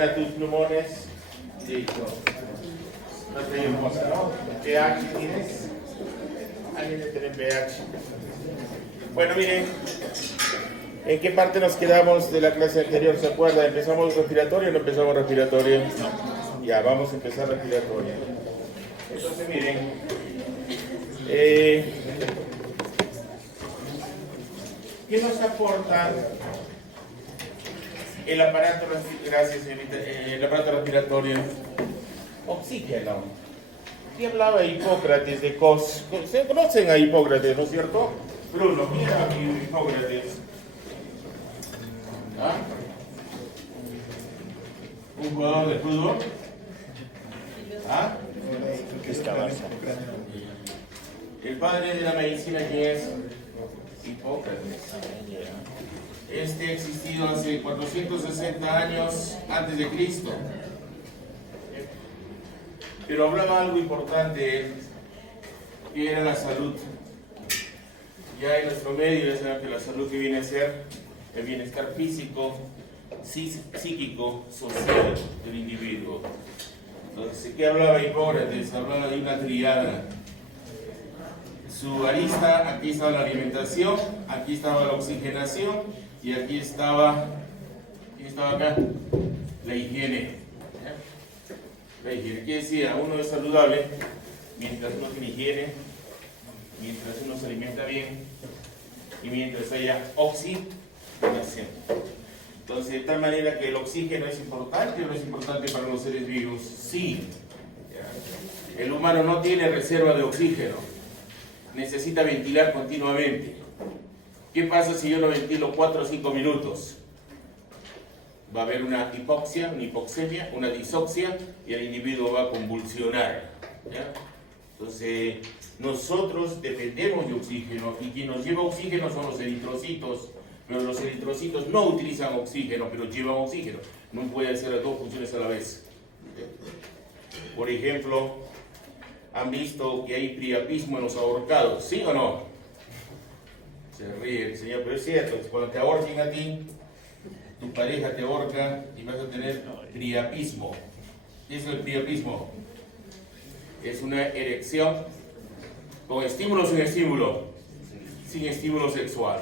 A tus plumones. Listo. No te hermosa, ¿no? pH tienes. Alguien de tener pH. Bueno, miren. ¿En qué parte nos quedamos de la clase anterior? ¿Se acuerda? ¿Empezamos respiratorio o no empezamos respiratorio? Ya, vamos a empezar respiratorio. Entonces, miren. ¿Qué nos aporta el aparato, el aparato respiratorio? Oxígeno. ¿Qué hablaba Hipócrates de cos? ¿Se conocen a Hipócrates, no es cierto? Bruno, mira a Hipócrates. ¿Ah? ¿Un jugador de fútbol? ¿Ah? El padre de la medicina, ¿quién es? Hipócrates. Este ha existido hace 460 años antes de Cristo. Pero hablaba algo importante, que era la salud. Ya en nuestro medio ya saben que la salud que viene a ser el bienestar físico, psíquico, social del individuo. Entonces, ¿qué hablaba Hipócrates? Hablaba de una triada. Su arista, aquí estaba la alimentación, aquí estaba la oxigenación y aquí estaba acá, la higiene. La higiene. ¿Qué decía? Uno es saludable mientras uno tiene higiene, mientras uno se alimenta bien y mientras haya oxigenación. Entonces, de tal manera que el oxígeno es importante o no es importante para los seres vivos. Sí. El humano no tiene reserva de oxígeno. Necesita ventilar continuamente. ¿Qué pasa si yo lo ventilo 4 o 5 minutos? Va a haber una hipoxia, una hipoxemia, una disoxia y el individuo va a convulsionar. ¿Ya? Entonces, nosotros dependemos de oxígeno y quien nos lleva oxígeno son los eritrocitos, pero los eritrocitos no utilizan oxígeno, pero llevan oxígeno. No puede hacer las dos funciones a la vez. Por ejemplo, ¿han visto que hay priapismo en los ahorcados? ¿Sí o no? Se ríe el señor, pero es cierto, cuando te ahorquen a ti, tu pareja te ahorca y vas a tener priapismo. ¿Qué es el priapismo? Es una erección con estímulo o sin estímulo. Sin estímulo sexual.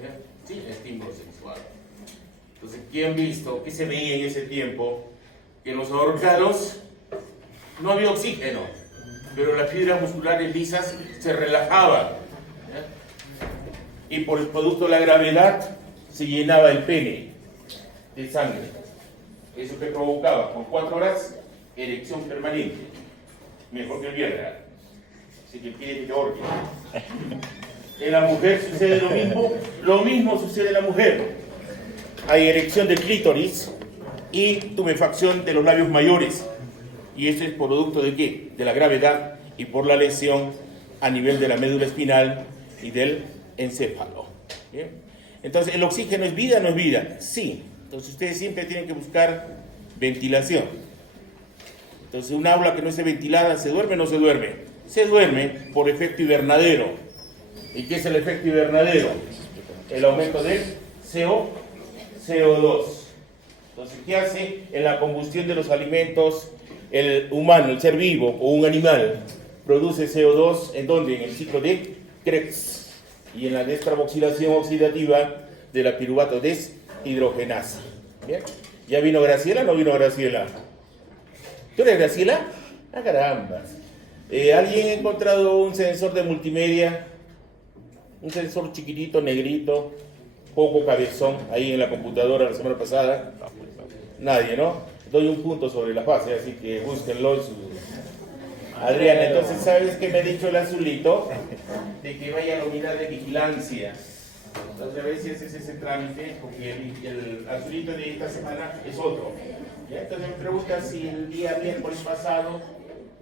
¿Ya? Sin estímulo sexual. Entonces, ¿qué han visto? ¿Qué se veía en ese tiempo? Que en los ahorcados no había oxígeno, pero las fibras musculares lisas se relajaban. ¿Ya? Y por el producto de la gravedad se llenaba el pene de sangre. Eso que provocaba por 4 horas erección permanente. Mejor que el Viagra. Así que pide que te ahorque. En la mujer sucede lo mismo sucede en la mujer. Hay erección del clítoris y tumefacción de los labios mayores. ¿Y eso es producto de qué? De la gravedad y por la lesión a nivel de la médula espinal y del encéfalo. ¿Bien? Entonces, ¿el oxígeno es vida o no es vida? Sí. Entonces, ustedes siempre tienen que buscar ventilación. Entonces, un aula que no esté ventilada, ¿se duerme o no se duerme? Se duerme por efecto invernadero. ¿Y qué es el efecto invernadero? El aumento del CO2. Entonces, ¿qué hace en la combustión de los alimentos? El humano, el ser vivo o un animal, produce CO2 ¿en dónde? En el ciclo de Krebs y en la descarboxilación oxidativa de la piruvato deshidrogenasa. ¿Bien? ¿Ya vino Graciela o no vino Graciela? ¿Tú eres Graciela? ¡Ah, caramba! ¿Alguien ha encontrado un sensor de multimedia? Un sensor chiquitito, negrito, poco cabezón, ahí en la computadora la semana pasada. Nadie, ¿no? Doy un punto sobre la fase, así que búsquenlo en su... Adriana, entonces, ¿sabes qué me ha dicho el azulito? De que vaya a la unidad de vigilancia. Entonces, a ver si haces ese trámite, porque el azulito de esta semana es otro. ¿Ya? Entonces me pregunta si el día miércoles pasado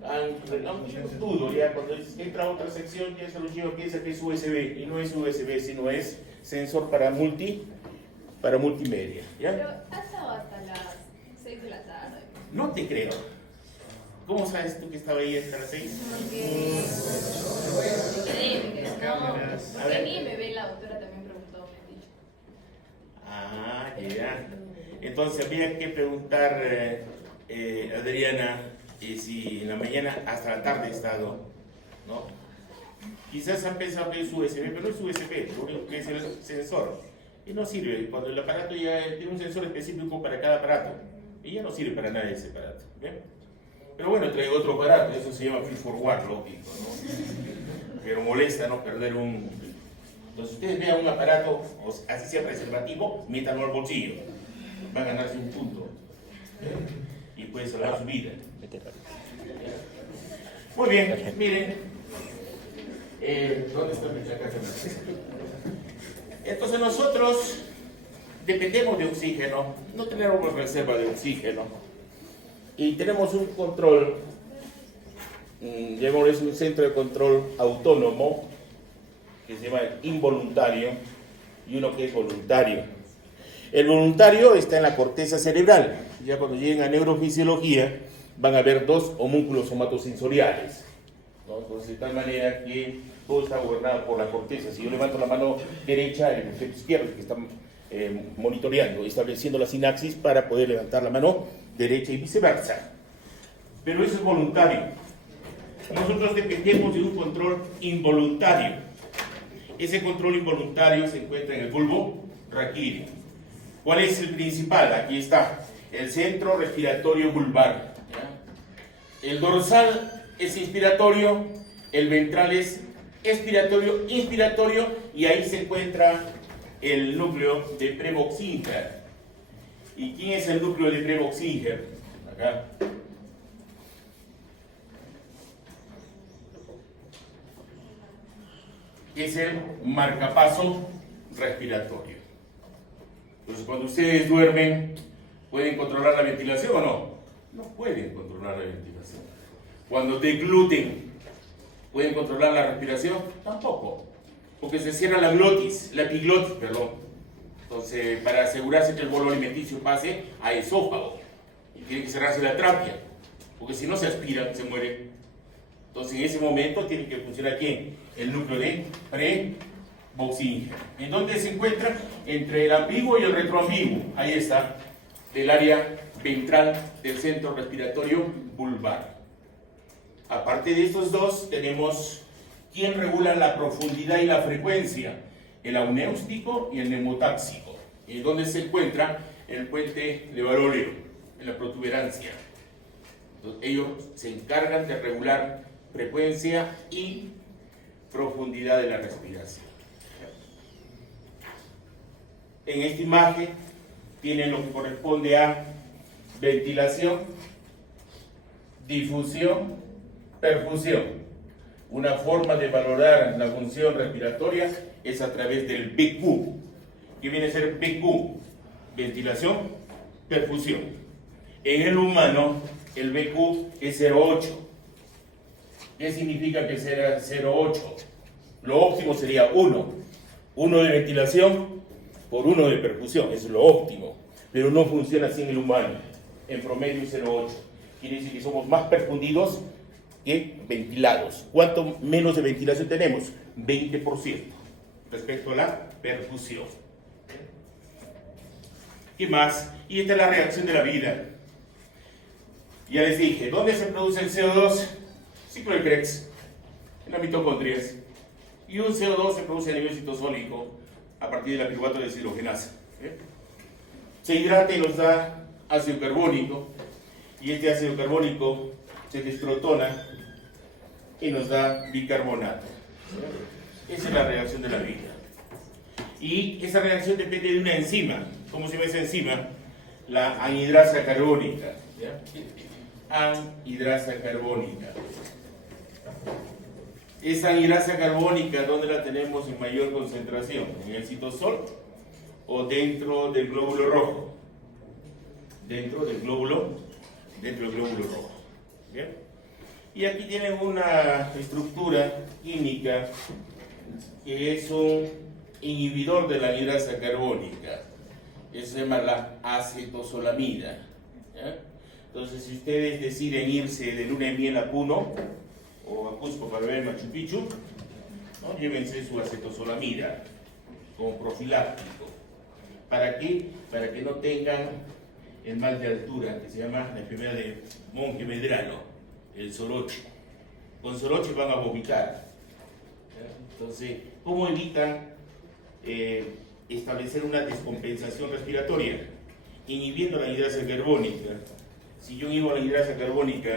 han dudo, ya cuando entra a otra sección, ya se lo lleva, piensa que es USB, y no es USB, sino es sensor para multimedia. ¿Ya? Pero pasado hasta las 6 de la tarde. No te creo. ¿Cómo sabes tú que estaba ahí hasta las 6? Porque ni me ve la doctora, también preguntó, me han dicho. Ah, ya. Entonces había que preguntar, Adriana, si en la mañana hasta la tarde ha estado, ¿no? Quizás han pensado que es USB, pero no es USB, lo único que es el sensor. Y no sirve, cuando el aparato ya tiene un sensor específico para cada aparato, y ya no sirve para nada ese aparato. ¿Bien? Pero bueno, traigo otro aparato, eso se llama feed forward, lógico, ¿no? Pero molesta no perder un... Entonces ustedes vean un aparato, así sea preservativo, métanlo al bolsillo, va a ganarse un punto. Y puede salvar su vida. Muy bien, miren. ¿Dónde está mi chacacha? Entonces nosotros dependemos de oxígeno, no tenemos reserva de oxígeno. Y tenemos un control, llamémosle un centro de control autónomo, que se llama involuntario, y uno que es voluntario. El voluntario está en la corteza cerebral. Ya cuando lleguen a neurofisiología van a ver dos homúnculos somatosensoriales, ¿no? Entonces, de tal manera que todo está gobernado por la corteza. Si yo levanto la mano derecha, el hemisferio izquierdo que está monitoreando, estableciendo la sinapsis para poder levantar la mano derecha y viceversa. Pero eso es voluntario. Nosotros dependemos de un control involuntario. Ese control involuntario se encuentra en el bulbo raquídeo. ¿Cuál es el principal? Aquí está, el centro respiratorio bulbar. ¿Ya? El dorsal es inspiratorio, el ventral es expiratorio, inspiratorio, y ahí se encuentra el núcleo de Prevost-Singer. ¿Y quién es el núcleo de Prevost-Singer? Acá. Es el marcapaso respiratorio. Entonces, cuando ustedes duermen, ¿pueden controlar la ventilación o no? No pueden controlar la ventilación. Cuando degluten, ¿pueden controlar la respiración? Tampoco, porque se cierra la glotis, la epiglotis, perdón. Entonces, para asegurarse que el bolo alimenticio pase a esófago, y tiene que cerrarse la tráquea, porque si no se aspira, se muere. Entonces, en ese momento tiene que funcionar ¿quién? El núcleo de Prevost-Singer. ¿En dónde se encuentra? Entre el ambiguo y el retroambiguo. Ahí está, del área ventral del centro respiratorio bulbar. Aparte de estos dos, tenemos ¿quién regula la profundidad y la frecuencia? El aunéustico y el neumotáxico. ¿En dónde se encuentra? El puente de Baroleo, en la protuberancia. Entonces, ellos se encargan de regular frecuencia y profundidad de la respiración. En esta imagen tienen lo que corresponde a ventilación, difusión, perfusión. Una forma de valorar la función respiratoria es a través del BQ. ¿Qué viene a ser BQ? Ventilación, perfusión. En el humano, el BQ es 0,8. ¿Qué significa que será 0,8? Lo óptimo sería 1. 1 de ventilación por 1 de perfusión, eso es lo óptimo. Pero no funciona así en el humano. En promedio 0,8. Quiere decir que somos más perfundidos que ventilados. ¿Cuánto menos de ventilación tenemos? 20% respecto a la perfusión. ¿Qué más? Y esta es la reacción de la vida. Ya les dije, ¿dónde se produce el CO2? Ciclo de Krebs, en las mitocondrias. Y un CO2 se produce a nivel citosólico a partir de la piruvato de deshidrogenasa. Se hidrata y nos da ácido carbónico, y este ácido carbónico se desprotona y nos da bicarbonato. Esa es la reacción de la vida. Y esa reacción depende de una enzima. ¿Cómo se llama esa enzima? La anhidrasa carbónica. ¿Ya? Anhidrasa carbónica. Esa anhidrasa carbónica, ¿dónde la tenemos en mayor concentración? ¿En el citosol o dentro del glóbulo rojo? Dentro del glóbulo rojo. ¿Bien? Y aquí tienen una estructura química que es un inhibidor de la anhidrasa carbónica. Eso se llama la acetosolamida. ¿Ya? Entonces, si ustedes deciden irse de luna de miel a Puno o a Cusco para ver Machu Picchu, ¿no? Llévense su acetosolamida como profiláctico. ¿Para qué? Para que no tengan el mal de altura, que se llama la enfermedad de monje medrano, el soroche. Con soroche van a vomitar. Entonces, ¿cómo evitan establecer una descompensación respiratoria? Inhibiendo la hidrasa carbónica. Si yo inhibo la hidrasa carbónica,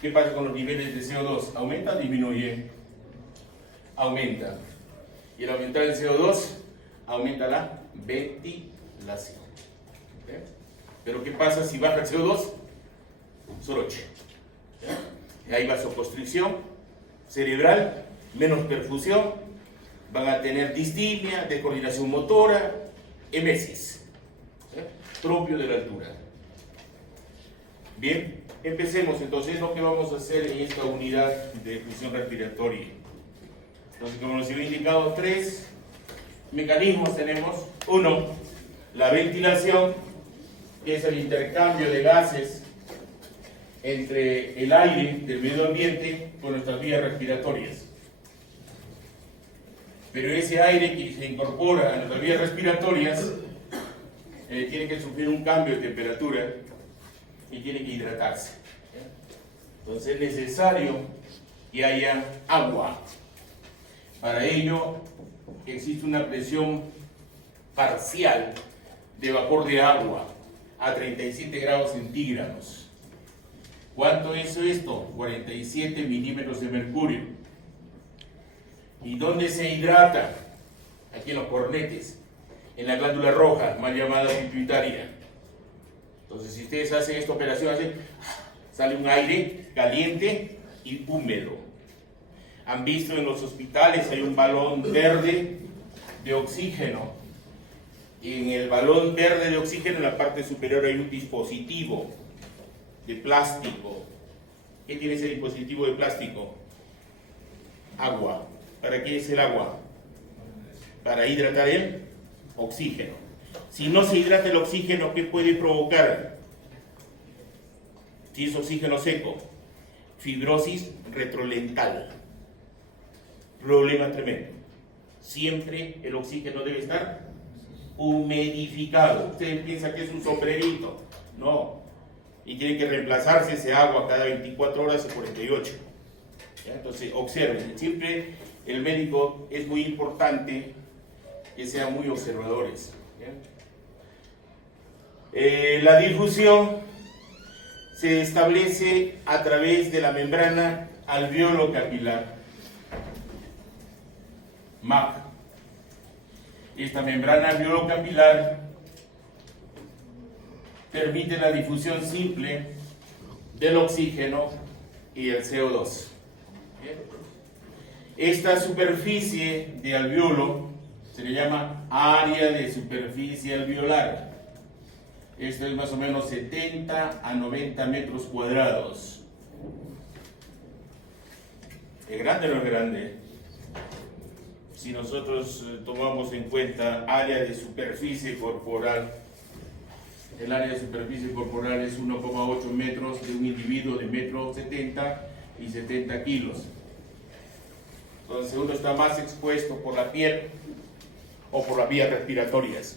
¿qué pasa con los niveles de CO2? ¿Aumenta o disminuye? Aumenta. Y al aumentar el CO2, aumenta la ventilación. ¿Okay? Pero ¿qué pasa si baja el CO2? Soroche. ¿Okay? Hay vasoconstricción cerebral, menos perfusión, van a tener distimia, descoordinación motora, emesis, propio de la altura. Bien, empecemos entonces lo que vamos a hacer en esta unidad de función respiratoria. Entonces, como nos había indicado, 3 mecanismos tenemos. 1, la ventilación, que es el intercambio de gases entre el aire del medio ambiente con nuestras vías respiratorias. Pero ese aire que se incorpora a nuestras vías respiratorias tiene que sufrir un cambio de temperatura y tiene que hidratarse. Entonces es necesario que haya agua. Para ello existe una presión parcial de vapor de agua a 37 grados centígrados. ¿Cuánto es esto? 47 milímetros de mercurio. ¿Y dónde se hidrata? Aquí en los cornetes, en la glándula roja, mal llamada pituitaria. Entonces, si ustedes hacen esta operación, sale un aire caliente y húmedo. Han visto en los hospitales hay un balón verde de oxígeno. Y en el balón verde de oxígeno, en la parte superior, hay un dispositivo de plástico. ¿Qué tiene ese dispositivo de plástico? Agua. ¿Para qué es el agua? Para hidratar el oxígeno. Si no se hidrata el oxígeno, ¿qué puede provocar? Si es oxígeno seco, fibrosis retrolental. Problema tremendo. Siempre el oxígeno debe estar humidificado. Ustedes piensan que es un sombrerito. No. Y tiene que reemplazarse ese agua cada 24 horas o 48. ¿Ya? Entonces, observen. Siempre el médico es muy importante que sean muy observadores. La difusión se establece a través de la membrana alveolo-capilar, MAC. Esta membrana alveolo-capilar permite la difusión simple del oxígeno y el CO2. Esta superficie de alveolo se le llama área de superficie alveolar. Esto es más o menos 70 a 90 metros cuadrados. ¿Es grande o no es grande? Si nosotros tomamos en cuenta área de superficie corporal, el área de superficie corporal es 1,8 metros de un individuo de 1,70 m y 70 kilos. Entonces uno está más expuesto por la piel o por las vías respiratorias.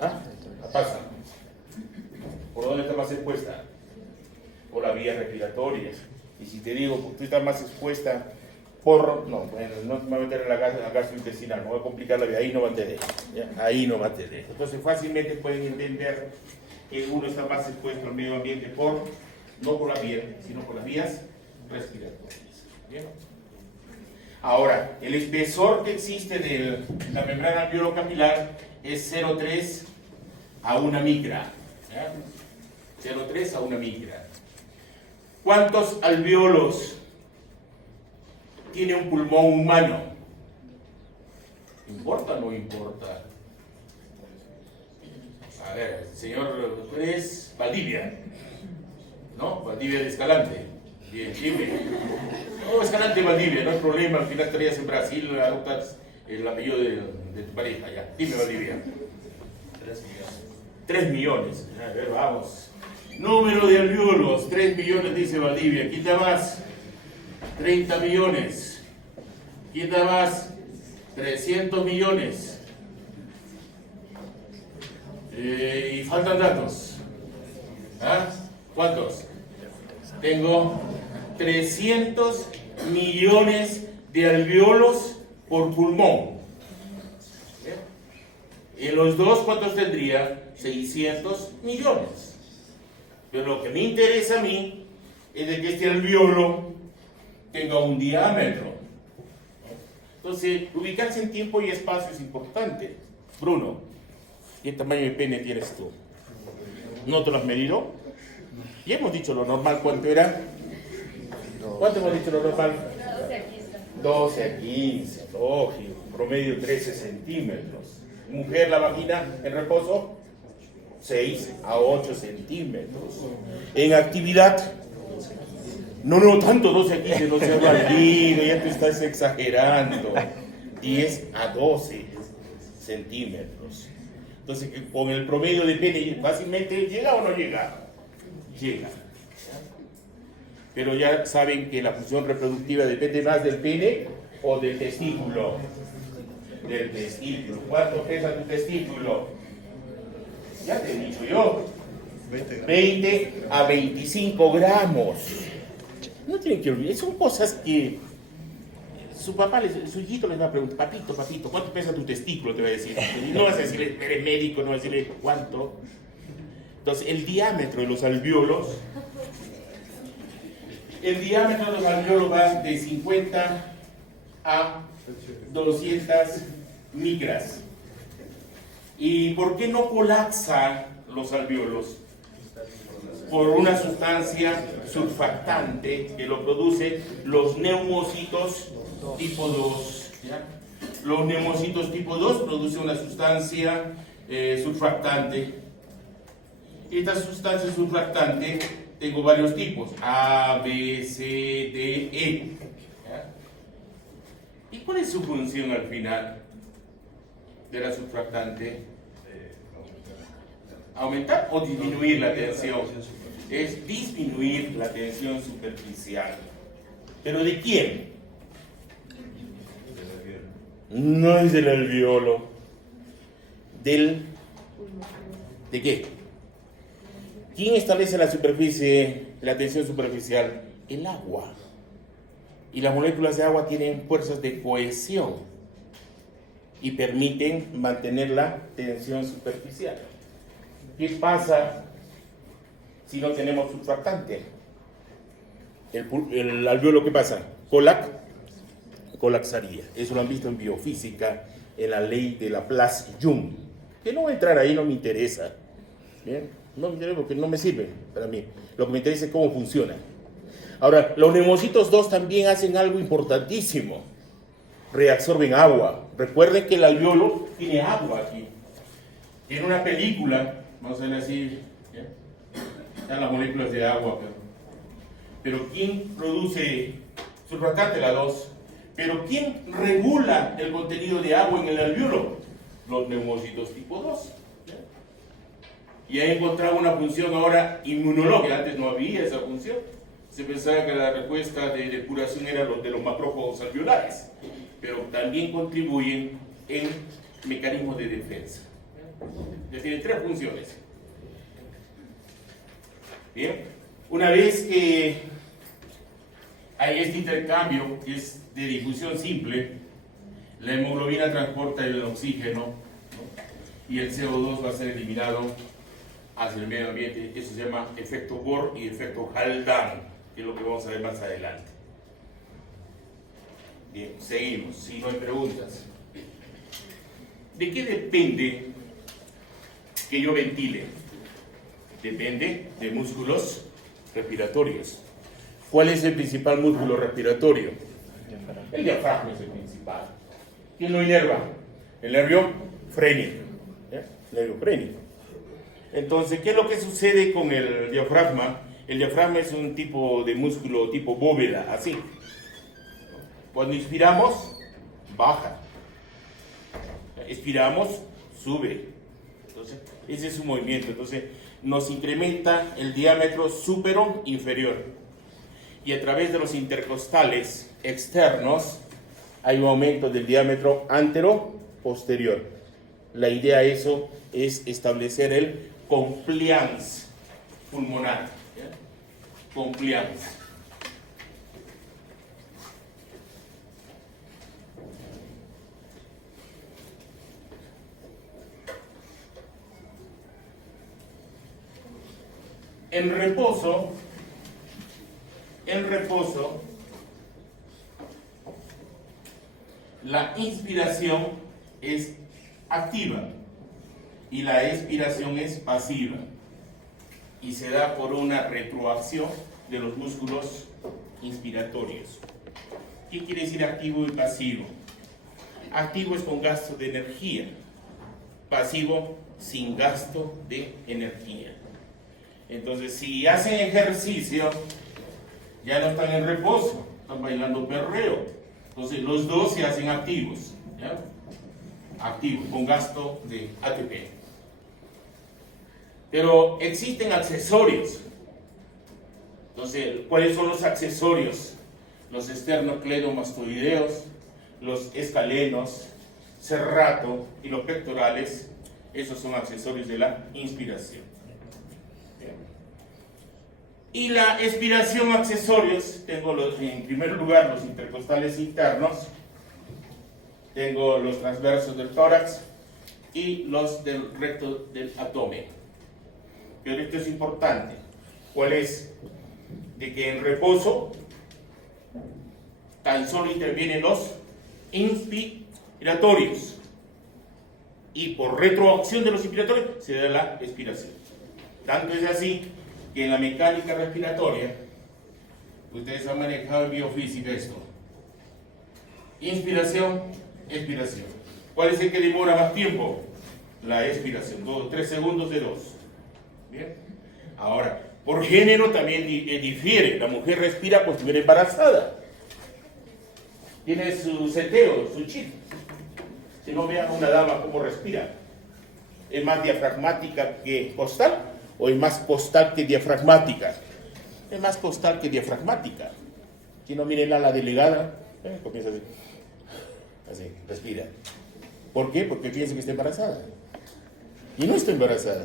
¿Ah? La pasa. ¿Por dónde está más expuesta? Por las vías respiratorias. Y si te digo, tú estás más expuesta por... No, bueno, no me voy a meter en la gastrointestinal, no voy a complicar la vida, ahí no va a tener. ¿Ya? Ahí no va a tener. Entonces fácilmente pueden entender que uno está más expuesto al medio ambiente no por la piel, sino por las vías respiratorias. ¿Bien? Ahora, el espesor que existe de la membrana alveolo-capilar es 0,3 a 1 micra. 0,3 a 1 micra. ¿Cuántos alvéolos tiene un pulmón humano? ¿Importa o no importa? A ver, señor, tú eres Valdivia, ¿no? Valdivia de Escalante. Bien, dime. No, Escalante Valdivia, no hay problema, al final estarías en Brasil, adoptas el apellido de tu pareja, ya. Dime, Valdivia. 3 millones. A ver, vamos. Número de alvéolos, 3 millones dice Valdivia. ¿Quién da más? 30 millones. ¿Quién da más? 300 millones. Y faltan datos. ¿Ah? ¿Cuántos? Tengo 300 millones de alvéolos por pulmón. En los dos, ¿cuántos tendría? 600 millones. Pero lo que me interesa a mí es de que este alvéolo tenga un diámetro. Entonces, ubicarse en tiempo y espacio es importante. Bruno, ¿qué tamaño de pene tienes tú? ¿No te lo has medido? Y hemos dicho lo normal, ¿cuánto era? ¿Cuánto hemos dicho lo normal? 12 aquí está. 12 a 15, lógico, promedio 13 centímetros. Mujer, la vagina en reposo, 6 a 8 centímetros. En actividad, no, tanto 12 a 15, no seas bandido, ya te estás exagerando. 10 a 12 centímetros. Entonces, con el promedio de pene, fácilmente, ¿llega o no llega? Llega. Pero ya saben que la función reproductiva depende más del pene o del testículo. Del testículo. ¿Cuánto pesa tu testículo? Ya te he dicho yo. 20 a 25 gramos. No tienen que olvidar, son cosas que su papá, su hijito les va a preguntar, papito, ¿cuánto pesa tu testículo? Te va a decir. Y no vas a decirle, eres médico, no vas a decirle cuánto. Entonces, el diámetro de los alvéolos va de 50 a 200 micras. ¿Y por qué no colapsan los alvéolos? Por una sustancia surfactante que lo produce los neumocitos tipo 2. ¿Ya? Los neumocitos tipo 2 producen una sustancia surfactante. Esta sustancia surfactante tengo varios tipos, A, B, C, D, E. ¿Ya? ¿Y cuál es su función al final de la surfactante? ¿Aumentar o disminuir la tensión? Es disminuir la tensión superficial. ¿Pero de quién? No es del alvéolo. ¿De qué? ¿Quién establece la superficie, la tensión superficial? El agua. Y las moléculas de agua tienen fuerzas de cohesión y permiten mantener la tensión superficial. ¿Qué pasa si no tenemos surfactante? El alvéolo, ¿qué pasa? Colapsaría. Eso lo han visto en biofísica, en la ley de Laplace-Young. Que no voy a entrar ahí, no me interesa. ¿Bien? No me interesa porque no me sirve para mí. Lo que me interesa es cómo funciona. Ahora, los neumocitos 2 también hacen algo importantísimo. Reabsorben agua. Recuerden que el alvéolo tiene agua aquí. En una película, vamos a ver así, ¿ya? Están las moléculas de agua. Pero ¿quién produce surfactante? La 2. Pero ¿quién regula el contenido de agua en el alvéolo? Los neumocitos tipo 2. Y he encontrado una función ahora inmunológica. Antes no había esa función. Se pensaba que la respuesta de depuración era de los macrófagos alveolares, pero también contribuyen en mecanismos de defensa. Ya tienen 3 funciones. Bien, una vez que hay este intercambio, que es de difusión simple, la hemoglobina transporta el oxígeno, ¿no? Y el CO2 va a ser eliminado hacia el medio ambiente. Eso se llama efecto Bohr y efecto Haldane, que es lo que vamos a ver más adelante. Bien, seguimos, si no hay preguntas. ¿De qué depende que yo ventile? Depende de músculos respiratorios. ¿Cuál es el principal músculo respiratorio? El diafragma es el principal. ¿Quién lo inerva? El nervio frénico. ¿Ya? El nervio frénico. Entonces, ¿qué es lo que sucede con el diafragma? El diafragma es un tipo de músculo tipo bóveda, así. Cuando inspiramos, baja. Expiramos, sube. Entonces, ese es su movimiento. Entonces, nos incrementa el diámetro supero inferior. Y a través de los intercostales externos, hay un aumento del diámetro antero posterior. La idea de eso es establecer el compliance pulmonar. ¿Ya? Compliance. En reposo, la inspiración es activa y la expiración es pasiva y se da por una retroacción de los músculos inspiratorios. ¿Qué quiere decir activo y pasivo? Activo es con gasto de energía, pasivo sin gasto de energía. Entonces, si hacen ejercicio, ya no están en reposo, están bailando perreo. Entonces, los dos se hacen activos, ¿ya? Activos, con gasto de ATP. Pero existen accesorios. Entonces, ¿cuáles son los accesorios? Los esternocleidomastoideos, los escalenos, serrato y los pectorales. Esos son accesorios de la inspiración. Y la expiración, accesorios, tengo en primer lugar los intercostales internos, tengo los transversos del tórax y los del recto del abdomen. Pero esto es importante. ¿Cuál es? De que en reposo tan solo intervienen los inspiratorios y por retroacción de los inspiratorios se da la expiración. Tanto es así que en la mecánica respiratoria, ustedes han manejado en biofísica esto. Inspiración, expiración. ¿Cuál es el que demora más tiempo? La expiración, 3 segundos de 2. Bien. Ahora, por género también difiere. La mujer respira cuando estuviera embarazada. Tiene su seteo, su chip. Si no, vean a una dama cómo respira. ¿Es más diafragmática que costal? ¿O es más costal que diafragmática? Es más costal que diafragmática. Si no, miren la delegada, comienza así. Así, respira. ¿Por qué? Porque piensa que está embarazada. Y no está embarazada.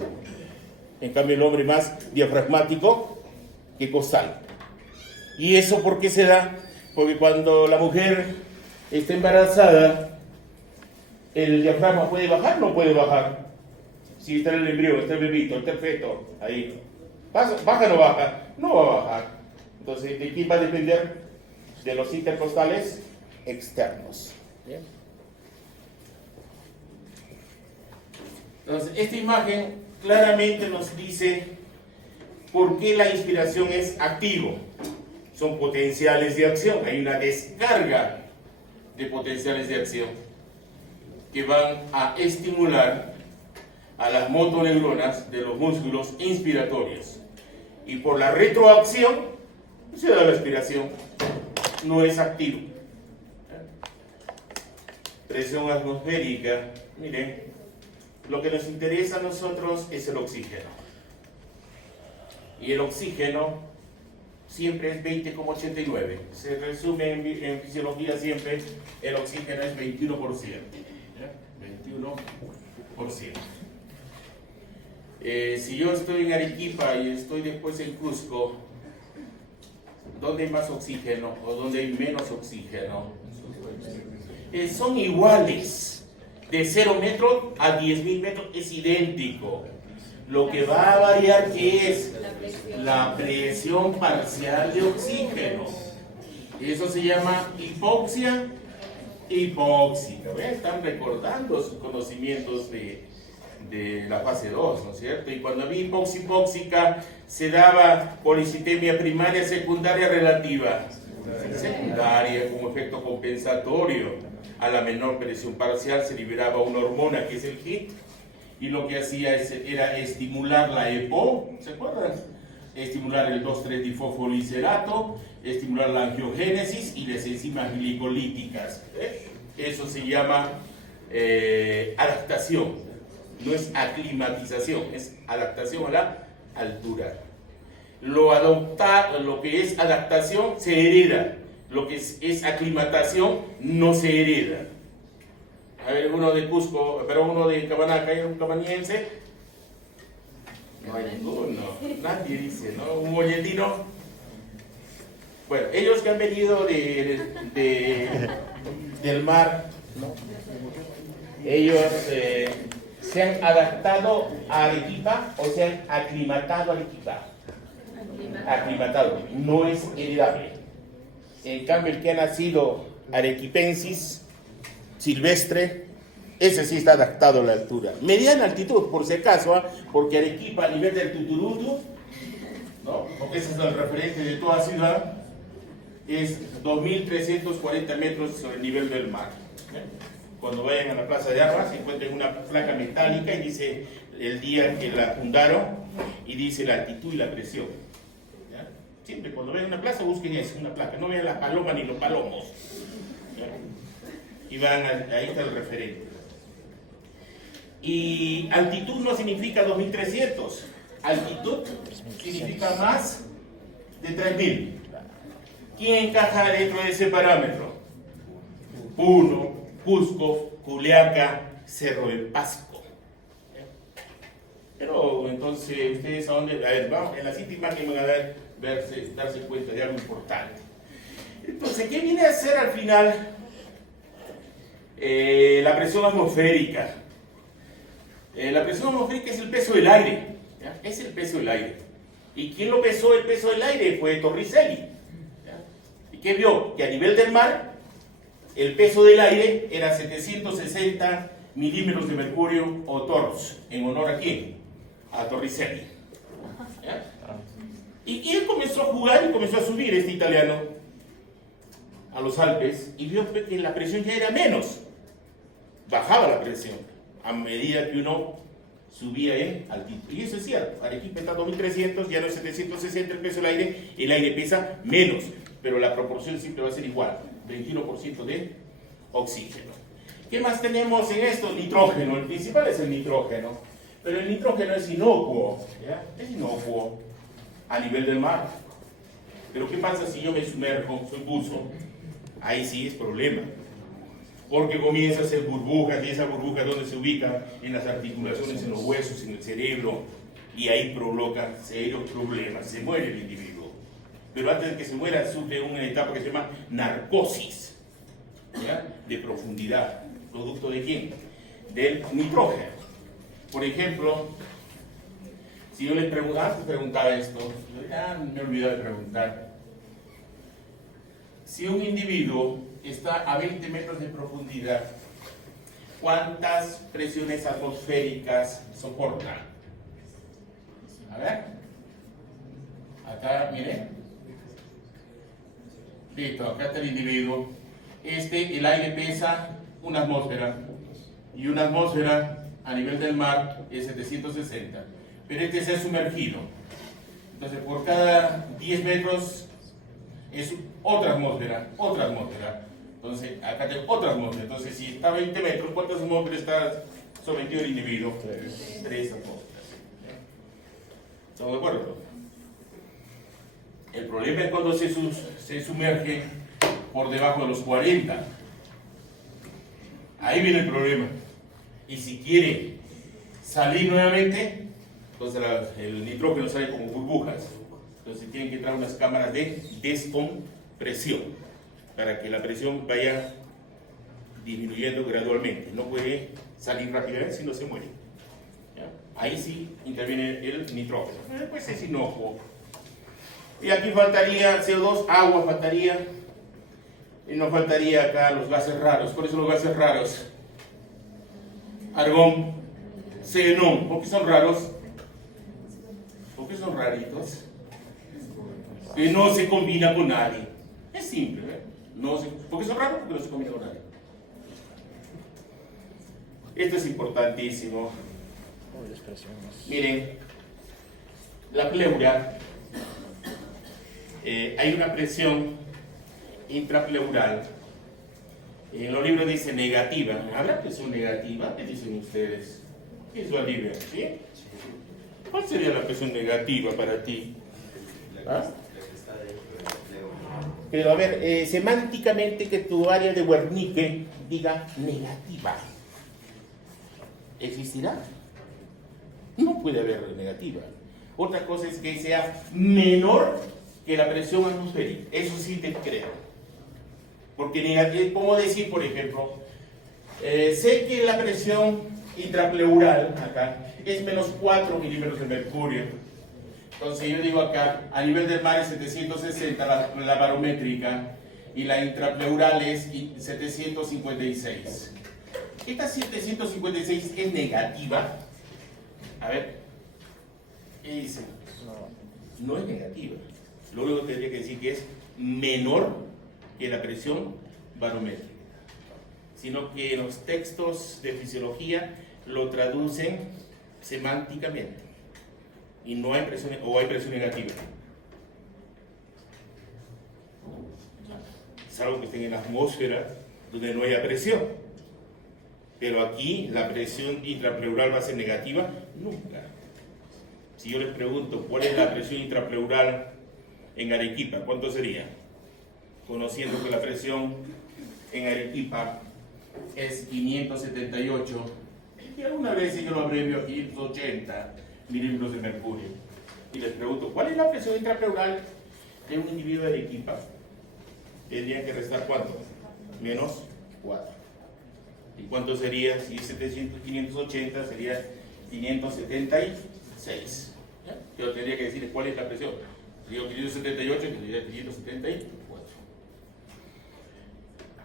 En cambio, el hombre más diafragmático que costal. ¿Y eso por qué se da? Porque cuando la mujer está embarazada, el diafragma puede bajar, no puede bajar. Si está el embrión, está el bebito, está el feto, ahí. ¿Baja o no baja? No va a bajar. Entonces, ¿de quién va a depender? De los intercostales externos. ¿Bien? Entonces, esta imagen claramente nos dice por qué la inspiración es activo. Son potenciales de acción. Hay una descarga de potenciales de acción que van a estimular a las motoneuronas de los músculos inspiratorios. Y por la retroacción se da la expiración. No es activo. Presión atmosférica. Miren, lo que nos interesa a nosotros es el oxígeno. Y el oxígeno siempre es 20,89. Se resume en fisiología siempre, el oxígeno es 21%. ¿Ya? 21%. Si yo estoy en Arequipa y estoy después en Cusco, ¿dónde hay más oxígeno o dónde hay menos oxígeno? Son iguales. De 0 metros a 10.000 metros es idéntico. Lo que va a variar, ¿qué es? La presión parcial de oxígeno. Eso se llama hipoxia hipóxica. Están recordando sus conocimientos de la fase 2, ¿no es cierto? Y cuando había hipoxia hipóxica se daba policitemia primaria, secundaria, relativa. Secundaria como efecto compensatorio. A la menor presión parcial se liberaba una hormona que es el HIT y lo que hacía era estimular la EPO, ¿se acuerdan? Estimular el 2,3-difosfoliserato, estimular la angiogénesis y las enzimas glicolíticas. Eso se llama adaptación, no es aclimatización, es adaptación a la altura. Lo que es adaptación se hereda, lo que es aclimatación no se hereda. A ver, uno de Cusco, pero uno de Cabanaca, ¿hay un cabaniense? No hay ninguno, nadie dice, ¿no? Un molletino. Bueno, ellos que han venido del mar, ¿no? Ellos se han adaptado a Arequipa o se han aclimatado a Arequipa. Aclimatado, no es heredable. En cambio, el que ha nacido arequipensis, silvestre, ese sí está adaptado a la altura. Mediana altitud, por si acaso, porque Arequipa, a nivel del Tuturutu, ¿no? Porque ese es el referente de toda ciudad, es 2.340 metros sobre el nivel del mar. Cuando vayan a la Plaza de Armas, se encuentran una placa metálica y dice el día que la fundaron y dice la altitud y la presión. ¿Ya? Siempre cuando vean una plaza busquen eso, una placa, no vean las palomas ni los palomos. ¿Ya? Y van ahí está el referente. Y altitud no significa 2.300, altitud significa más de 3.000. ¿Quién encaja dentro de ese parámetro? Puno, Cusco, Juliaca, Cerro del Pasco. Pero entonces, ¿ustedes a dónde? A ver, vamos, en la siguiente imagen van a darse cuenta de algo importante. Entonces, ¿qué viene a hacer al final la presión atmosférica? La presión atmosférica es el peso del aire. ¿Ya? Es el peso del aire. ¿Y quién lo pesó el peso del aire? Fue Torricelli. ¿Ya? ¿Y qué vio? Que a nivel del mar, el peso del aire era 760 milímetros de mercurio o toros. ¿En honor a quién? A Torricelli. ¿Ya? Y él comenzó a jugar y comenzó a subir, este italiano, a los Alpes, y vio que la presión ya era menos. Bajaba la presión a medida que uno subía en altitud. Y eso es cierto, Arequipa está a 2.300, ya no es 760 el peso del aire, el aire pesa menos, pero la proporción siempre va a ser igual, 21% de oxígeno. ¿Qué más tenemos en esto? Nitrógeno, el principal es el nitrógeno, pero el nitrógeno es inocuo, ¿ya? Es inocuo a nivel del mar. Pero ¿qué pasa si yo me sumerjo, soy buzo? Ahí sí es problema. Porque comienza a hacer burbujas, y esas burbujas donde se ubican en las articulaciones, en los huesos, en el cerebro, y ahí provoca serios problemas, se muere el individuo. Pero antes de que se muera, sufre una etapa que se llama narcosis, ¿ya? De profundidad. ¿Producto de quién? Del nitrógeno. Por ejemplo, si yo les preguntaba esto, ya me he olvidado de preguntar. Si un individuo está a 20 metros de profundidad, ¿cuántas presiones atmosféricas soporta? A ver. Acá, miren. Listo, acá está el individuo. El aire pesa una atmósfera. Y una atmósfera a nivel del mar es 760. Pero este se ha sumergido. Entonces, por cada 10 metros es otra atmósfera, otra atmósfera. Entonces, acá tengo otra atmósfera. Entonces, si está a 20 metros, ¿cuántas atmósferas está sometido el individuo? 3 atmósferas. ¿Estamos de acuerdo? El problema es cuando se sumerge por debajo de los 40. Ahí viene el problema. Y si quiere salir nuevamente, entonces el nitrógeno sale como burbujas. Entonces tienen que entrar unas cámaras de descompresión para que la presión vaya disminuyendo gradualmente. No puede salir rápidamente si no se muere. ¿Ya? Ahí sí interviene el nitrógeno. Pues es inocuo. Y aquí faltaría CO2, agua faltaría. Y nos faltaría acá los gases raros. ¿Cuáles son los gases raros? Argón, xenón. ¿Por qué son raros? ¿Por qué son raritos? Que no se combina con nadie. Es simple, ¿eh? ¿Por qué son raros? Porque no se combina con nadie. Esto es importantísimo. Miren, la pleura, hay una presión intrapleural. En los libros dice negativa. ¿Habrá presión negativa? ¿Qué dicen ustedes? ¿Qué es la Biblia? ¿Sí? ¿Cuál sería la presión negativa para ti? ¿Ah? Pero a ver, semánticamente que tu área de Wernicke diga negativa. ¿existirá? No puede haber negativa. Otra cosa es que sea menor que la presión atmosférica. Eso sí te creo. Porque negativa, ¿cómo decir, por ejemplo? Sé que la presión intrapleural acá es menos 4 milímetros de mercurio. Entonces yo digo acá, a nivel del mar es 760 la barométrica y la intrapleural es 756. Esta 756 es negativa. A ver, ¿qué dice? No es negativa. Lo único que tendría que decir que es menor que la presión barométrica. Sino que en los textos de fisiología lo traducen semánticamente. Y no hay presión, o hay presión negativa. Salvo que estén en la atmósfera donde no haya presión. Pero aquí la presión intrapleural va a ser negativa, nunca. Si yo les pregunto cuál es la presión intrapleural en Arequipa, ¿cuánto sería? Conociendo que la presión en Arequipa es 578, y alguna vez yo lo abrevio a 580 milímetros de mercurio. Y les pregunto, ¿cuál es la presión intrapleural de un individuo de Arequipa? Tendrían que restar ¿cuánto? Menos 4. ¿Y cuánto sería? Si es 580 sería 576. ¿Ya? Yo tendría que decir cuál es la presión. Digo 578, que sería 574.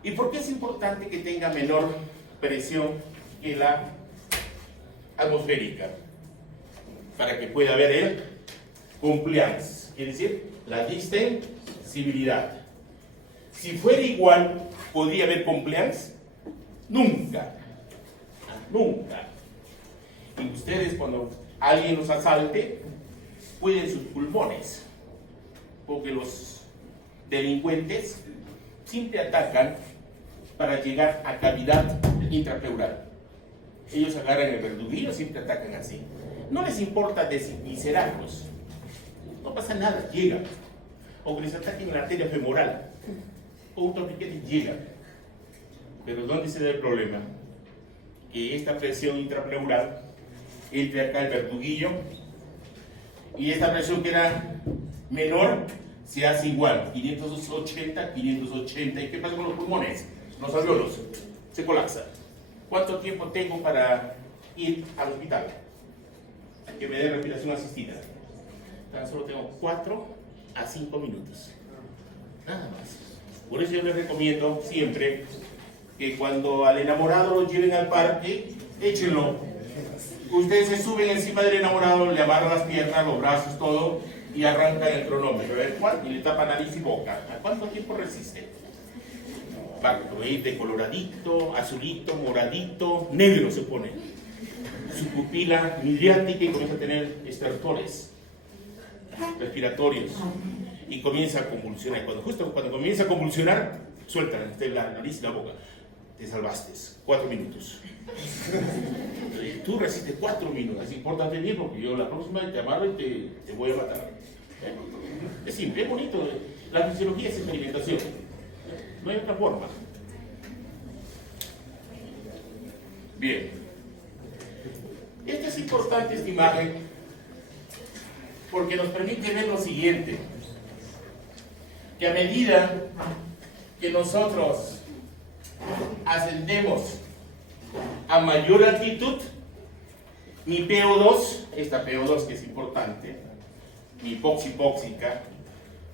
¿Y por qué es importante que tenga menor presión que la atmosférica? Para que pueda haber el compliance, quiere decir la distensibilidad. Si fuera igual, ¿podría haber compliance? Nunca. Nunca. Y ustedes, cuando alguien los asalte, cuiden sus pulmones, porque los delincuentes siempre atacan para llegar a cavidad intrapleural. Ellos agarran el verduguillo, siempre atacan así. No les importa desviscerarlos. No pasa nada, llegan. O que les ataquen en la arteria femoral. O un torniquete llega. Pero ¿dónde se da el problema? Que esta presión intrapleural entre acá el verduguillo y esta presión que era menor se hace igual, 580, 580. ¿Y qué pasa con los pulmones? Los alveolos se colapsan. ¿Cuánto tiempo tengo para ir al hospital? Que me dé respiración asistida. Tan solo tengo 4 a 5 minutos. Nada más. Por eso yo les recomiendo siempre que cuando al enamorado lo lleven al parque, échenlo. Ustedes se suben encima del enamorado, le amarran las piernas, los brazos, todo, y arrancan el cronómetro. A ver cuál, y le tapan nariz y boca. ¿A cuánto tiempo resiste? Va de coloradito, azulito, moradito, negro se pone. Su pupila midriática y comienza a tener estertores respiratorios y comienza a convulsionar. Justo cuando comienza a convulsionar, sueltan la nariz y la boca. Te salvaste, 4 minutos. Tú resistes 4 minutos, es importante bien porque yo la próxima te amarro y te voy a matar. Es simple, es bonito. La fisiología es experimentación. No hay otra forma. Bien. Esta es importante, esta imagen, porque nos permite ver lo siguiente. Que a medida que nosotros ascendemos a mayor altitud, mi PO2, esta PO2 que es importante, mi hipóxica,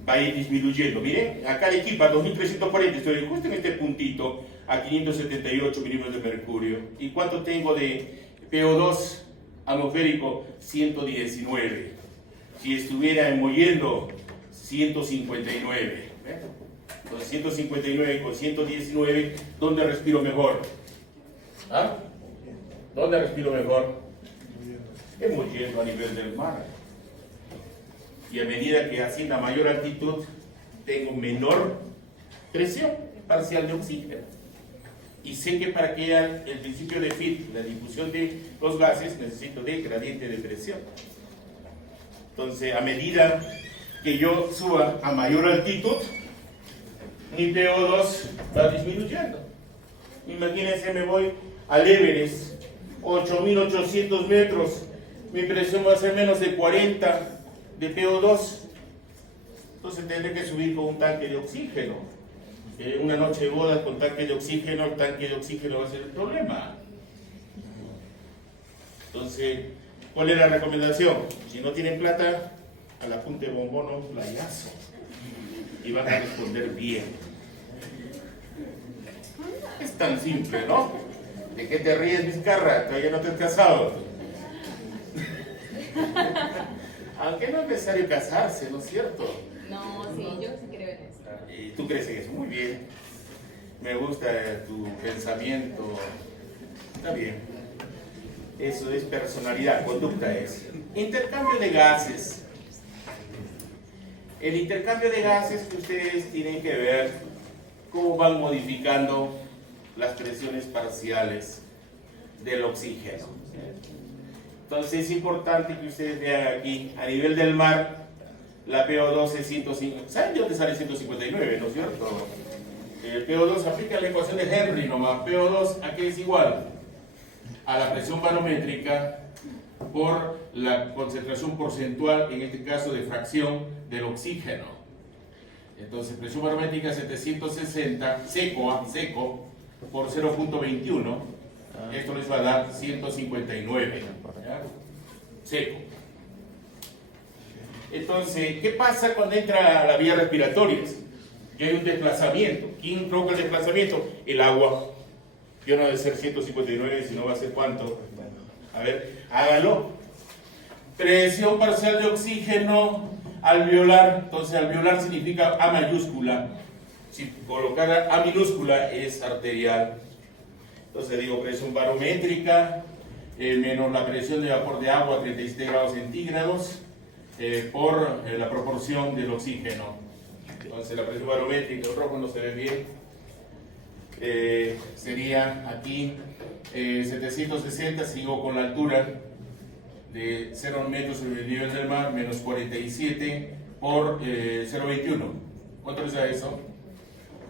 va a ir disminuyendo. Miren, acá Arequipa 2340, estoy justo en este puntito, a 578 milímetros de mercurio. ¿Y cuánto tengo de PO2 atmosférico? 119. Si estuviera en Mollendo, 159. Entonces 159 con 119, ¿dónde respiro mejor? ¿Ah? ¿Dónde respiro mejor? En Mollendo, a nivel del mar. Y a medida que ascienda a mayor altitud, tengo menor presión parcial de oxígeno. Y sé que para que haya el principio de Fick, la difusión de los gases, necesito de gradiente de presión. Entonces, a medida que yo suba a mayor altitud, mi PO2 va disminuyendo. Imagínense, me voy al Everest 8.800 metros, mi presión va a ser menos de 40 de PO2. Entonces tendré que subir con un tanque de oxígeno. Una noche de bodas con tanque de oxígeno, el tanque de oxígeno va a ser el problema. Entonces, ¿cuál es la recomendación? Si no tienen plata, a la punta de bombón o un playazo. Y van a responder bien. Es tan simple, ¿no? ¿De qué te ríes, Vizcarra? Todavía no te has casado. Aunque no es necesario casarse, ¿no es cierto? No, sí, yo sí creo en eso. Y tú crees en eso, muy bien. Me gusta tu pensamiento. Está bien. Eso es personalidad, conducta es. Intercambio de gases. El intercambio de gases que ustedes tienen que ver cómo van modificando las presiones parciales del oxígeno. Entonces es importante que ustedes vean aquí, a nivel del mar, la PO2 es 150. ¿Saben de dónde sale 159, no es cierto? El PO2 aplica la ecuación de Henry nomás. PO2, ¿a qué es igual? A la presión barométrica por la concentración porcentual, en este caso de fracción del oxígeno. Entonces, presión barométrica 760, seco, por 0.21. Esto les va a dar 159. ¿Ya? Seco. Entonces, ¿qué pasa cuando entra a la vía respiratoria? Ya hay un desplazamiento. ¿Quién provoca el desplazamiento? El agua. Yo no debe ser 159, sino va a ser ¿cuánto? A ver, hágalo. Presión parcial de oxígeno alveolar. Entonces, alveolar significa A mayúscula. Si colocar A minúscula es arterial. Entonces digo presión barométrica menos la presión de vapor de agua a 37 grados centígrados por la proporción del oxígeno. Entonces la presión barométrica, el rojo no se ve bien, sería aquí 760, sigo con la altura de 0 metros sobre el nivel del mar, menos 47 por 0,21. ¿Cuánto les da eso?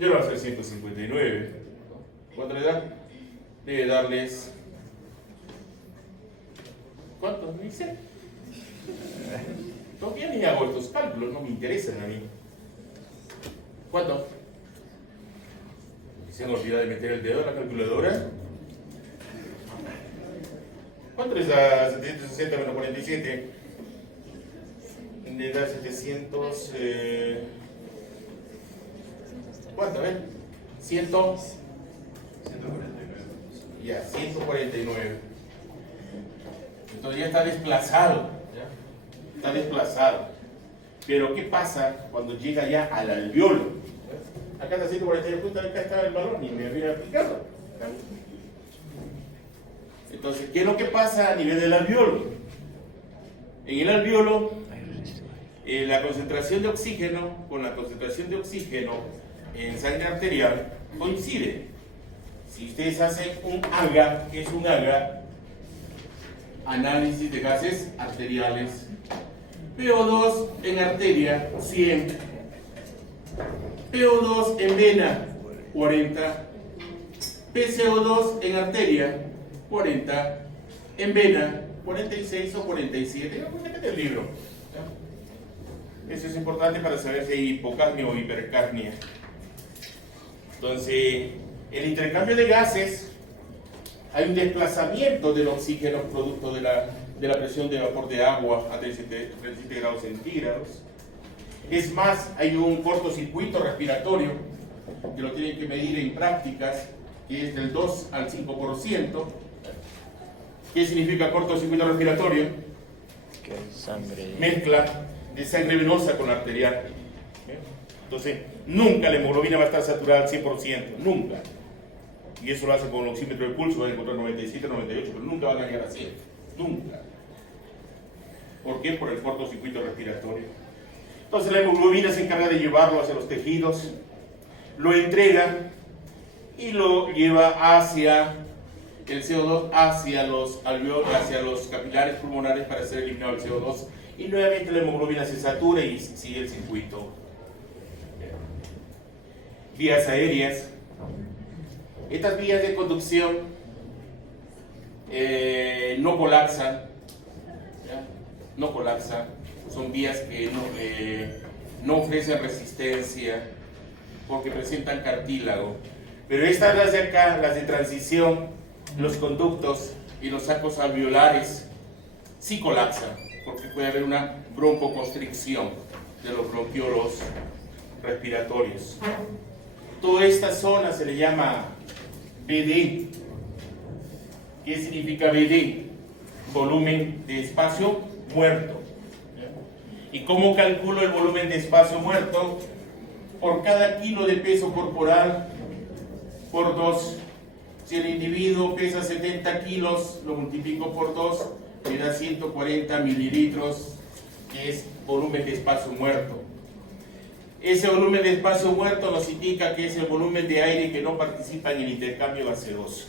Yo lo voy a hacer 159. ¿Cuánto le da? Debe darles... ¿Cuánto? Ni sé. Todavía ni hago estos cálculos, no me interesan a mí. ¿Cuánto? Se me olvida de meter el dedo en la calculadora. ¿Cuánto les da 760 menos 47? Le da 700... ¿Cuánto, 100... Ya, 149. Entonces ya está desplazado. ¿Ya? Está desplazado. Pero ¿qué pasa cuando llega ya al alveolo? Acá está 149, justo acá estaba el balón y me había aplicado. Entonces, ¿qué es lo que pasa a nivel del alveolo? En el alveolo, la concentración de oxígeno con la concentración de oxígeno en sangre arterial coincide. Si ustedes hacen un AGA, ¿qué es un AGA? Análisis de gases arteriales. PO2 en arteria, 100. PO2 en vena, 40. PCO2 en arteria, 40. En vena, 46 o 47. Depende del libro. Eso es importante para saber si hay hipocarnia o hipercarnia. Entonces, el intercambio de gases, hay un desplazamiento del oxígeno producto de la presión de vapor de agua a 37 grados centígrados. Es más, hay un cortocircuito respiratorio que lo tienen que medir en prácticas, que es del 2 al 5%. ¿Qué significa cortocircuito respiratorio? Que sangre. Mezcla de sangre venosa con arterial. Entonces, nunca la hemoglobina va a estar saturada al 100%, nunca. Y eso lo hace con el oxímetro de pulso, van a encontrar 97, 98, pero nunca van a llegar a 100, nunca. ¿Por qué? Por el cortocircuito respiratorio. Entonces la hemoglobina se encarga de llevarlo hacia los tejidos, lo entrega y lo lleva hacia el CO2, hacia los alveolos, hacia los capilares pulmonares para ser eliminado el CO2. Y nuevamente la hemoglobina se satura y sigue el circuito. Vías aéreas. Estas vías de conducción no colapsan, ¿ya? No colapsa, son vías que no ofrecen resistencia porque presentan cartílago. Pero estas, las de acá, las de transición, los conductos y los sacos alveolares, sí colapsan porque puede haber una broncoconstricción de los bronquiolos respiratorios. Toda esta zona se le llama BD. ¿Qué significa BD? Volumen de espacio muerto. ¿Y cómo calculo el volumen de espacio muerto? Por cada kilo de peso corporal por 2. Si el individuo pesa 70 kilos, lo multiplico por 2, me da 140 mililitros, que es volumen de espacio muerto. Ese volumen de espacio muerto nos indica que es el volumen de aire que no participa en el intercambio gaseoso.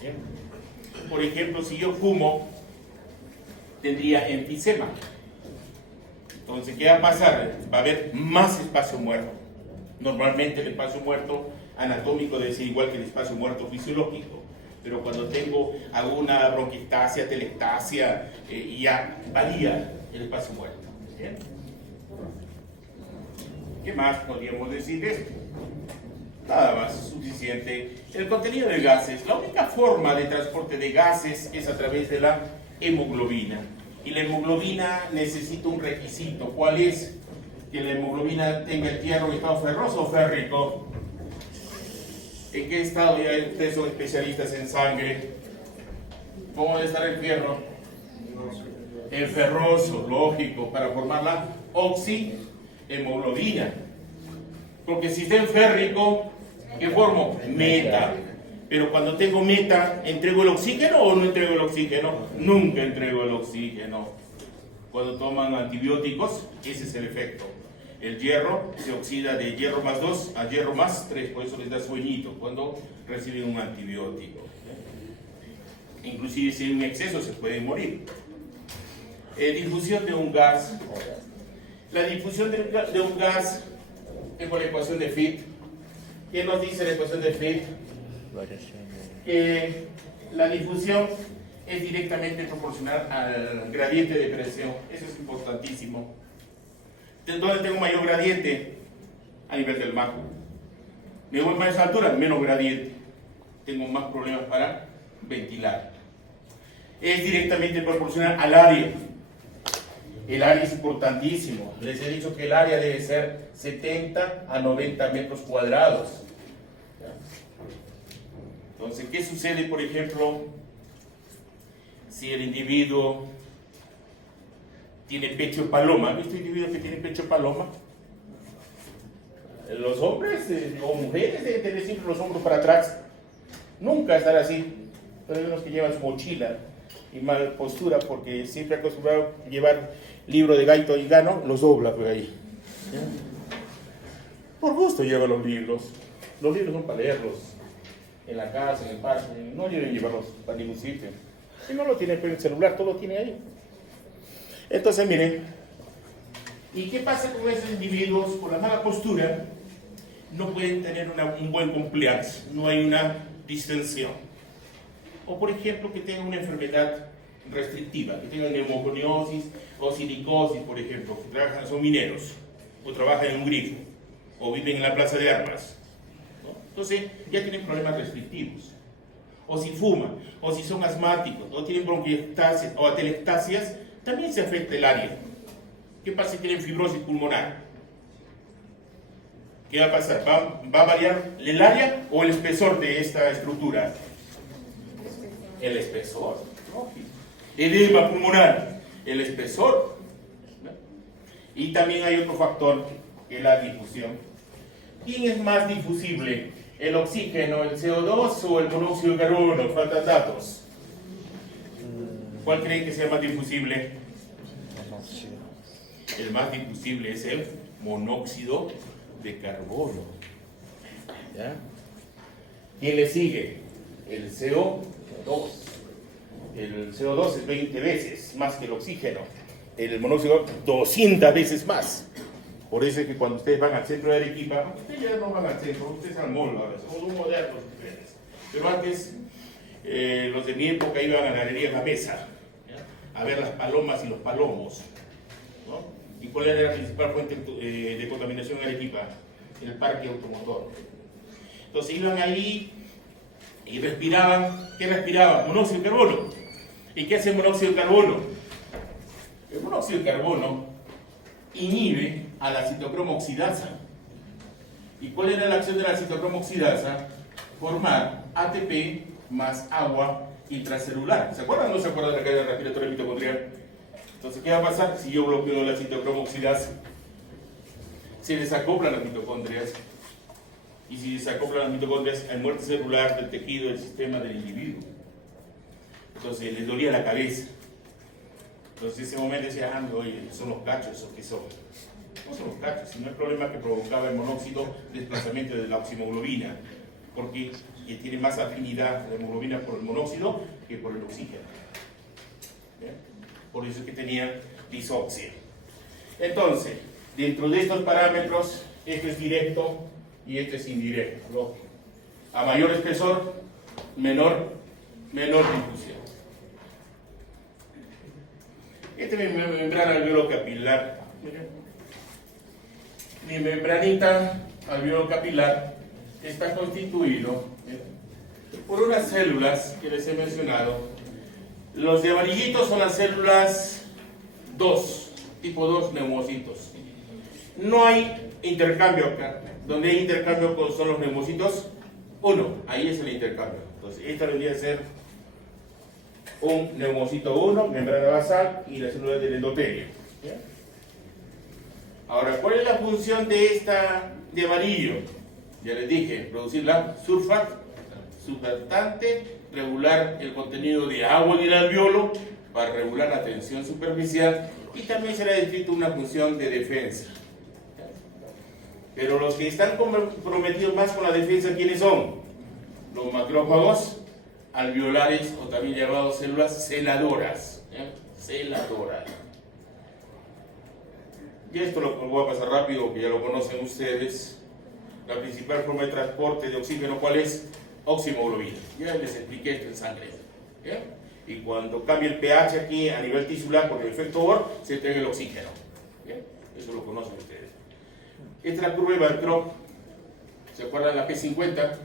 ¿Bien? Por ejemplo, si yo fumo, tendría enfisema. Entonces, ¿qué va a pasar? Va a haber más espacio muerto. Normalmente el espacio muerto anatómico debe ser igual que el espacio muerto fisiológico, pero cuando tengo alguna bronquiectasia, telectasia, ya varía el espacio muerto. ¿Bien? ¿Qué más podríamos decir de esto? Nada más, suficiente. El contenido de gases. La única forma de transporte de gases es a través de la hemoglobina. Y la hemoglobina necesita un requisito. ¿Cuál es? Que la hemoglobina tenga el hierro en estado ferroso o férrico. ¿En qué estado? Ya ustedes son especialistas en sangre. ¿Cómo debe estar el fierro? En ferroso, lógico, para formar la oxihemoglobina. Porque si está en férrico, ¿qué formo? Meta. Pero cuando tengo meta, ¿entrego el oxígeno o no entrego el oxígeno? Nunca entrego el oxígeno. Cuando toman antibióticos, ese es el efecto. El hierro se oxida de hierro más 2 a hierro más 3, por eso les da sueñito cuando reciben un antibiótico. Inclusive si hay un exceso se puede morir. Difusión de un gas. La difusión de un gas, tengo la ecuación de Fick. ¿Qué nos dice la ecuación de Fick? Que la difusión es directamente proporcional al gradiente de presión. Eso es importantísimo. ¿Dónde tengo mayor gradiente? A nivel del mar. Me voy más altura, menos gradiente. Tengo más problemas para ventilar. Es directamente proporcional al área. El área es importantísimo. Les he dicho que el área debe ser 70 a 90 metros cuadrados. Entonces, ¿qué sucede, por ejemplo, si el individuo tiene pecho de paloma? ¿Han visto individuos que tienen pecho de paloma? Los hombres o mujeres deben tener siempre los hombros para atrás. Nunca estar así. Pero hay unos que llevan su mochila y mal postura porque siempre acostumbrado a llevar libro de Gaito y Gano, los dobla por ahí. ¿Ya? Por gusto lleva los libros. Los libros son para leerlos en la casa, en el parque. No deben llevarlos para ningún sitio. Si no lo tiene en el celular, todo lo tiene ahí. Entonces, miren, ¿y qué pasa con esos individuos por la mala postura? No pueden tener un buen compliance, no hay una distensión. O, por ejemplo, que tengan una enfermedad restrictiva, que tengan neumoconiosis o silicosis, por ejemplo, que son mineros, o trabajan en un grifo, o viven en la plaza de armas, ¿no? Entonces, ya tienen problemas restrictivos. O si fuman, o si son asmáticos, o tienen bronquiectasias o atelectasias, también se afecta el área. ¿Qué pasa si tienen fibrosis pulmonar? ¿Qué va a pasar? ¿Va a variar el área o el espesor de esta estructura? El espesor. ¿No? Edema pulmonar, el espesor. ¿No? Y también hay otro factor, que es la difusión. ¿Quién es más difusible? ¿El oxígeno, el CO2 o el monóxido de carbono? Faltan datos. ¿Cuál creen que sea más difusible? El más difusible es el monóxido de carbono. ¿Ya? ¿Quién le sigue? El CO2. El CO2 es 20 veces más que el oxígeno. El monóxido 200 veces más. Por eso es que cuando ustedes van al centro de Arequipa, ustedes ya no van al centro, ustedes al mall ahora, somos un modernos ustedes. Pero antes Los de mi época iban a la galería Gamesa, ¿ya?, a ver las palomas y los palomos, ¿no? ¿Y cuál era la principal fuente de contaminación en Arequipa? El parque automotor. Entonces iban ahí y respiraban. ¿Qué respiraban? Monóxido de carbono. ¿Y qué hace el monóxido de carbono? El monóxido de carbono inhibe a la citocromo oxidasa. ¿Y cuál era la acción de la citocromo oxidasa? Formar ATP más agua intracelular. ¿Se acuerdan o no se acuerdan de la cadena respiratoria mitocondrial? Entonces, ¿qué va a pasar si yo bloqueo la citocromo oxidasa? Se desacoplan las mitocondrias. Y si desacoplan las mitocondrias, hay muerte celular del tejido del sistema del individuo. Entonces, les dolía la cabeza. Entonces, en ese momento decía, oye, son los cachos, ¿o qué son? No son los cachos, sino el problema que provocaba el monóxido, desplazamiento de la oximoglobina, porque tiene más afinidad la hemoglobina por el monóxido que por el oxígeno. ¿Bien? Por eso es que tenía disoxia. Entonces, dentro de estos parámetros, este es directo y este es indirecto, lógico. A mayor espesor, menor difusión. Esta es mi membrana alveolo-capilar. Mi membranita alveolo-capilar está constituido por unas células que les he mencionado. Los de amarillitos son las células 2, tipo 2 neumocitos. No hay intercambio acá. Donde hay intercambio son los neumocitos 1. Ahí es el intercambio. Entonces, esta vendría a ser un neumocito 1, membrana basal y la célula del endotelio. ¿Ya? Ahora, ¿cuál es la función de esta de amarillo? Ya les dije, producir la surfactante, regular el contenido de agua en el alveolo para regular la tensión superficial y también será descrito una función de defensa. Pero los que están comprometidos más con la defensa, ¿quiénes son? Los macrófagos alveolares o también llamados células celadoras. Celadoras. Y esto lo voy a pasar rápido, que ya lo conocen ustedes. La principal forma de transporte de oxígeno, ¿cuál es? Oximoglobina. Ya les expliqué esto en sangre. ¿Ya? Y cuando cambia el pH aquí a nivel tisular por el efecto Bohr, se entrega el oxígeno. ¿Ya? Eso lo conocen ustedes. Esta es la curva de Van Crop. ¿Se acuerdan de la P50?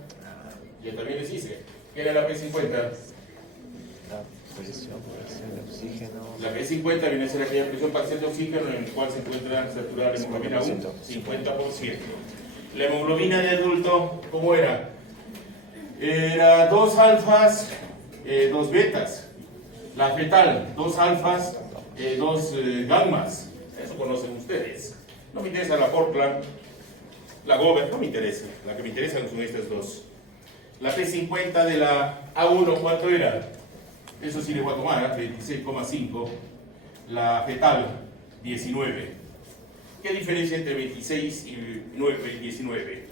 Yo también les hice. ¿Qué era la P50? La presión parcial de oxígeno. La P50 viene a ser aquella presión parcial de oxígeno en la cual se encuentra saturada la hemoglobina 50%. La hemoglobina de adulto, ¿cómo era? Era 2 alfas, 2 betas. La fetal, 2 alfas, 2 gammas. Eso conocen ustedes. No me interesa la Portland, la Gover, no me interesa. La que me interesa son estas dos. La P50 de la A1, ¿cuánto era? Eso sí les voy a tomar, 26,5. La fetal, 19. ¿Qué diferencia entre 26 y 19?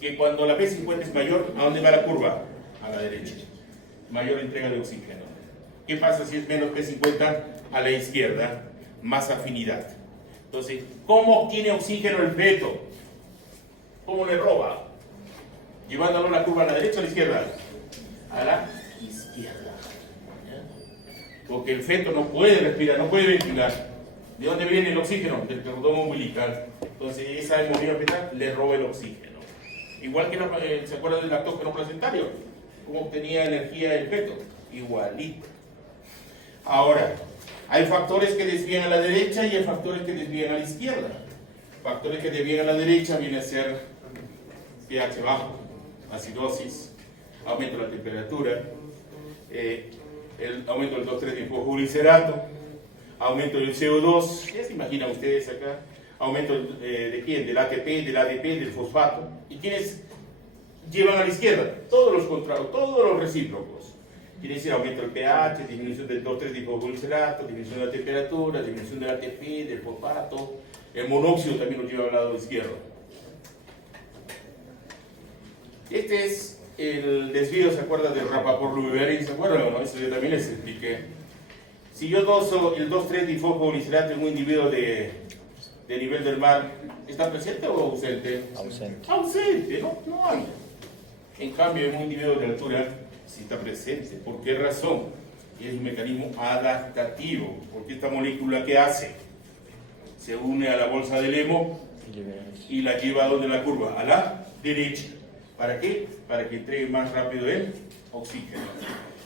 Que cuando la P50 es mayor, ¿a dónde va la curva? A la derecha. Mayor entrega de oxígeno. ¿Qué pasa si es menos P50? A la izquierda, más afinidad. Entonces, ¿cómo obtiene oxígeno el feto? ¿Cómo le roba? Llevándolo la curva a la derecha o a la izquierda. A la izquierda. ¿Ya? Porque el feto no puede respirar, no puede ventilar. ¿De dónde viene el oxígeno? Del cordón umbilical. Entonces, esa hemoglobina fetal le roba el oxígeno. Igual que ¿se acuerdan del lactógeno placentario? ¿Cómo obtenía energía el feto? Igualito. Ahora, hay factores que desvían a la derecha y hay factores que desvían a la izquierda. Factores que desvían a la derecha viene a ser pH bajo, acidosis, aumento de la temperatura, el aumento del 2,3-difosfoglicerato, aumento del CO2, ya se imaginan ustedes acá, aumento de quién, del ATP, del ADP, del fosfato. ¿Y quiénes llevan a la izquierda? Todos los contrarios, todos los recíprocos. Quiere decir aumento del pH, disminución del 2,3-difosfoglicerato, disminución de la temperatura, disminución del ATP, del fosfato. El monóxido también lo lleva al lado izquierdo. Este es el desvío, ¿se acuerdan del Rapaport-Lubbery? ¿Se acuerdan o no? Eso yo también les expliqué. Si yo doso el 2,3-difosfoglicerato en un individuo de nivel del mar, ¿está presente o ausente? Ausente. Ausente, no hay. En cambio, en un individuo de altura, Sí está presente. ¿Por qué razón? Es un mecanismo adaptativo. Porque esta molécula, ¿qué hace? Se une a la bolsa del hemo y la lleva a donde la curva, a la derecha. ¿Para qué? Para que entregue más rápido el oxígeno.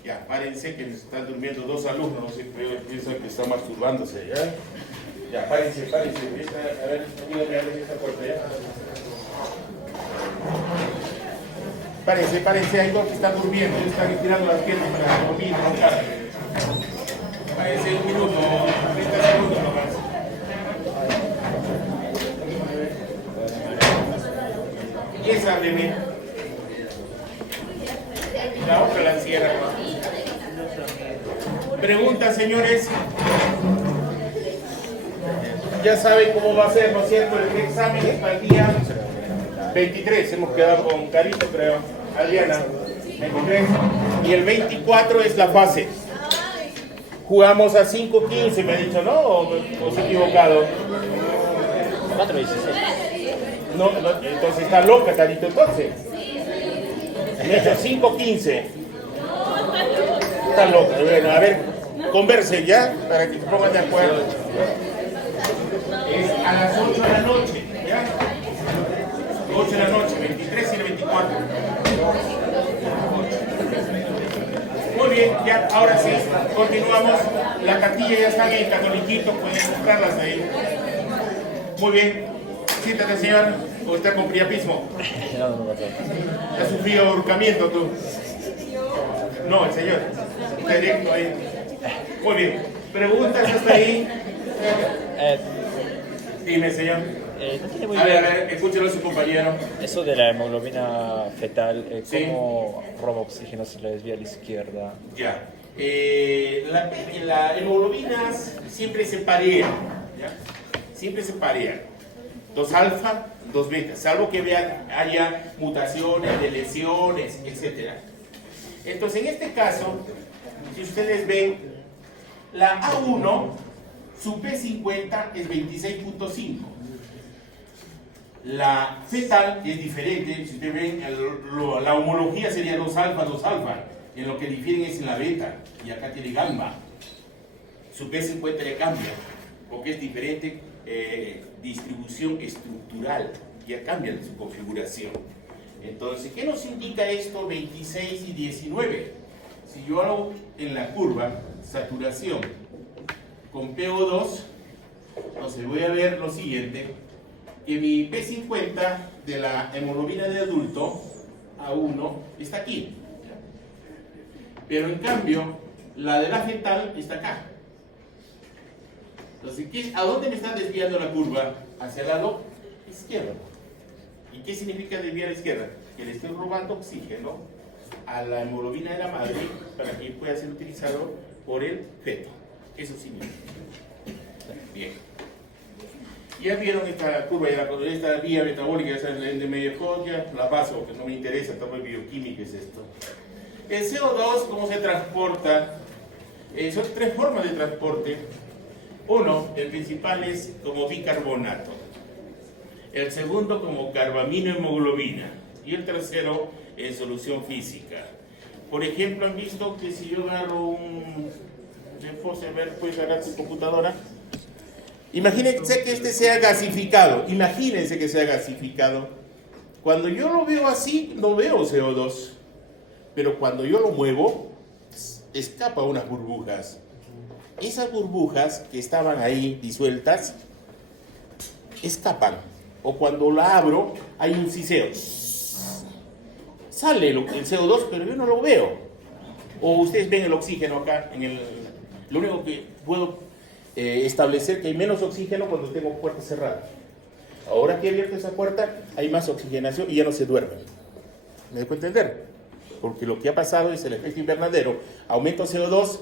Ya, párense que están durmiendo dos alumnos, no sé, piensan que están masturbándose, ¿ya? Ya, párense. A ver, ayúdame a abrir esta puerta, ¿ya? Párense, hay dos que están durmiendo, están estirando las piernas para dormir, roncar. Párense un minuto, 30 segundos nomás. Y esa bebé. La otra la cierra. Pregunta, señores. Ya saben cómo va a ser, ¿no es cierto? El examen es para el día 23. Hemos quedado con Carito, creo. Adriana, ¿me encontré? Y el 24 es la fase. Jugamos a 5:15, me ha dicho, ¿no? ¿O se ha equivocado? 4:16. No, entonces está loca, Carito, entonces. Me ha hecho 5:15. Está loca. Bueno, a ver, conversen ya, para que se pongan de acuerdo. Es a las 8 de la noche, ¿ya? 8 de la noche, 23 y el 24. Muy bien, ya, ahora sí, continuamos. La cartilla ya está en el catoliquito, pueden buscarlas ahí. Muy bien, siéntate, señor, o está con priapismo. ¿Has sufrido ahorcamiento tú? No, el señor. Está directo ahí. Muy bien, preguntas hasta ahí. Dime, señor. No tiene muy A bien. ver, escúchelo a su compañero. Eso de la hemoglobina fetal, Sí. ¿cómo roba oxígeno si la desvía a la izquierda? Ya. Las hemoglobinas siempre se parean. ¿Ya? Siempre se parean. 2 alfa, 2 beta. Salvo que haya mutaciones, de lesiones, etc. Entonces, en este caso, si ustedes ven, la A1, su P50 es 26.5. La fetal es diferente, si ustedes ven, la homología sería 2 alfa, 2 alfa. En lo que difieren es en la beta, y acá tiene gamma. Su P50 le cambia, porque es diferente distribución estructural, ya cambian su configuración. Entonces, ¿qué nos indica esto 26 y 19? Si yo hago en la curva saturación con PO2, entonces voy a ver lo siguiente, que mi P50 de la hemoglobina de adulto, A1, está aquí. Pero en cambio, la de la fetal está acá. Entonces, ¿a dónde me está desviando la curva? Hacia el lado izquierdo. ¿Y qué significa desviar a la izquierda? Que le estoy robando oxígeno a la hemoglobina de la madre para que pueda ser utilizado por el feto. Eso significa. Bien. Ya vieron esta curva, esta vía metabólica, esa es de Meyerhold, ya la paso, porque no me interesa, está muy bioquímica es esto. El CO2, ¿cómo se transporta? Son 3 formas de transporte. Uno, el principal es como bicarbonato. El segundo como carbaminohemoglobina. Y el tercero en solución física. Por ejemplo, han visto que si yo agarro un... a ver, puedes agarrar tu computadora. Imagínense que este sea gasificado. Imagínense que sea gasificado. Cuando yo lo veo así, no veo CO2. Pero cuando yo lo muevo, escapa unas burbujas. Esas burbujas que estaban ahí disueltas, escapan. O cuando la abro, hay un siseo. Sale el CO2, pero yo no lo veo. O ustedes ven el oxígeno acá. Lo único que puedo establecer que hay menos oxígeno cuando tengo puerta cerrada. Ahora que he abierto esa puerta, hay más oxigenación y ya no se duermen. ¿Me dejo entender? Porque lo que ha pasado es el efecto invernadero. Aumenta el CO2,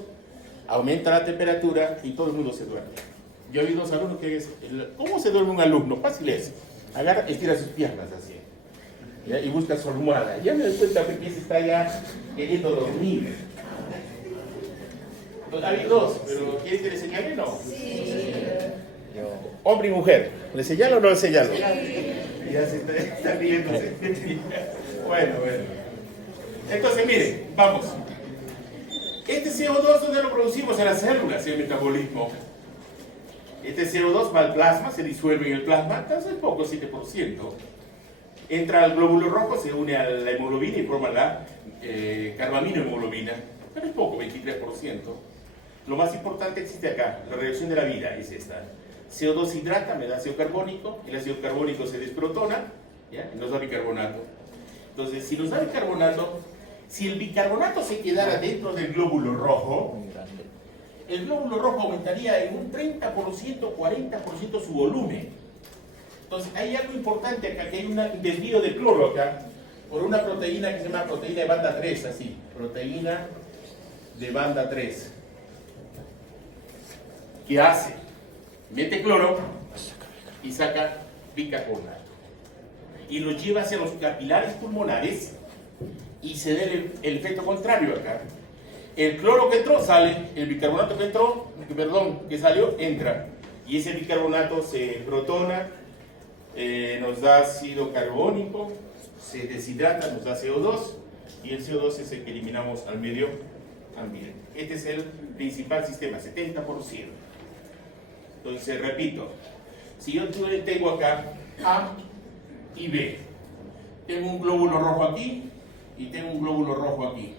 aumenta la temperatura y todo el mundo se duerme. Yo he oído a los alumnos que ¿cómo se duerme un alumno? Fácil es. Agarra, estira sus piernas así. ¿Ya? Y busca su almohada. Ya me doy cuenta que se está ya queriendo dormir. Hay 2, pero ¿quieres que le señale? No. Sí. Hombre y mujer. ¿Le señalo o no le señalo? Sí. Ya se está riéndose. Bueno. Entonces, miren, vamos. Este CO2, ¿dónde lo producimos? En las células, en el metabolismo. Este CO2 va al plasma, se disuelve en el plasma, entonces es poco, 7%. Entra al glóbulo rojo, se une a la hemoglobina y forma la carbaminohemoglobina, pero es poco, 23%. Lo más importante existe acá, la reacción de la vida es esta. CO2 se hidrata, me da ácido carbónico, el ácido carbónico se desprotona, ¿ya? Y nos da bicarbonato. Entonces, si nos da bicarbonato, si el bicarbonato se quedara dentro del glóbulo rojo, Muy grande. el glóbulo rojo aumentaría en un 30%, 40% su volumen. Entonces, hay algo importante acá, que hay un desvío de cloro acá, por una proteína que se llama proteína de banda 3, así, proteína de banda 3. ¿Qué hace? Mete cloro y saca bicarbonato. Y lo lleva hacia los capilares pulmonares y se da el efecto contrario acá. El cloro que entró sale, el bicarbonato que entró, que salió, entra. Y ese bicarbonato se protona, nos da ácido carbónico, se deshidrata, nos da CO2, y el CO2 es el que eliminamos al medio ambiente. Este es el principal sistema, 70%. Entonces, repito, si yo tengo acá A y B, tengo un glóbulo rojo aquí y tengo un glóbulo rojo aquí.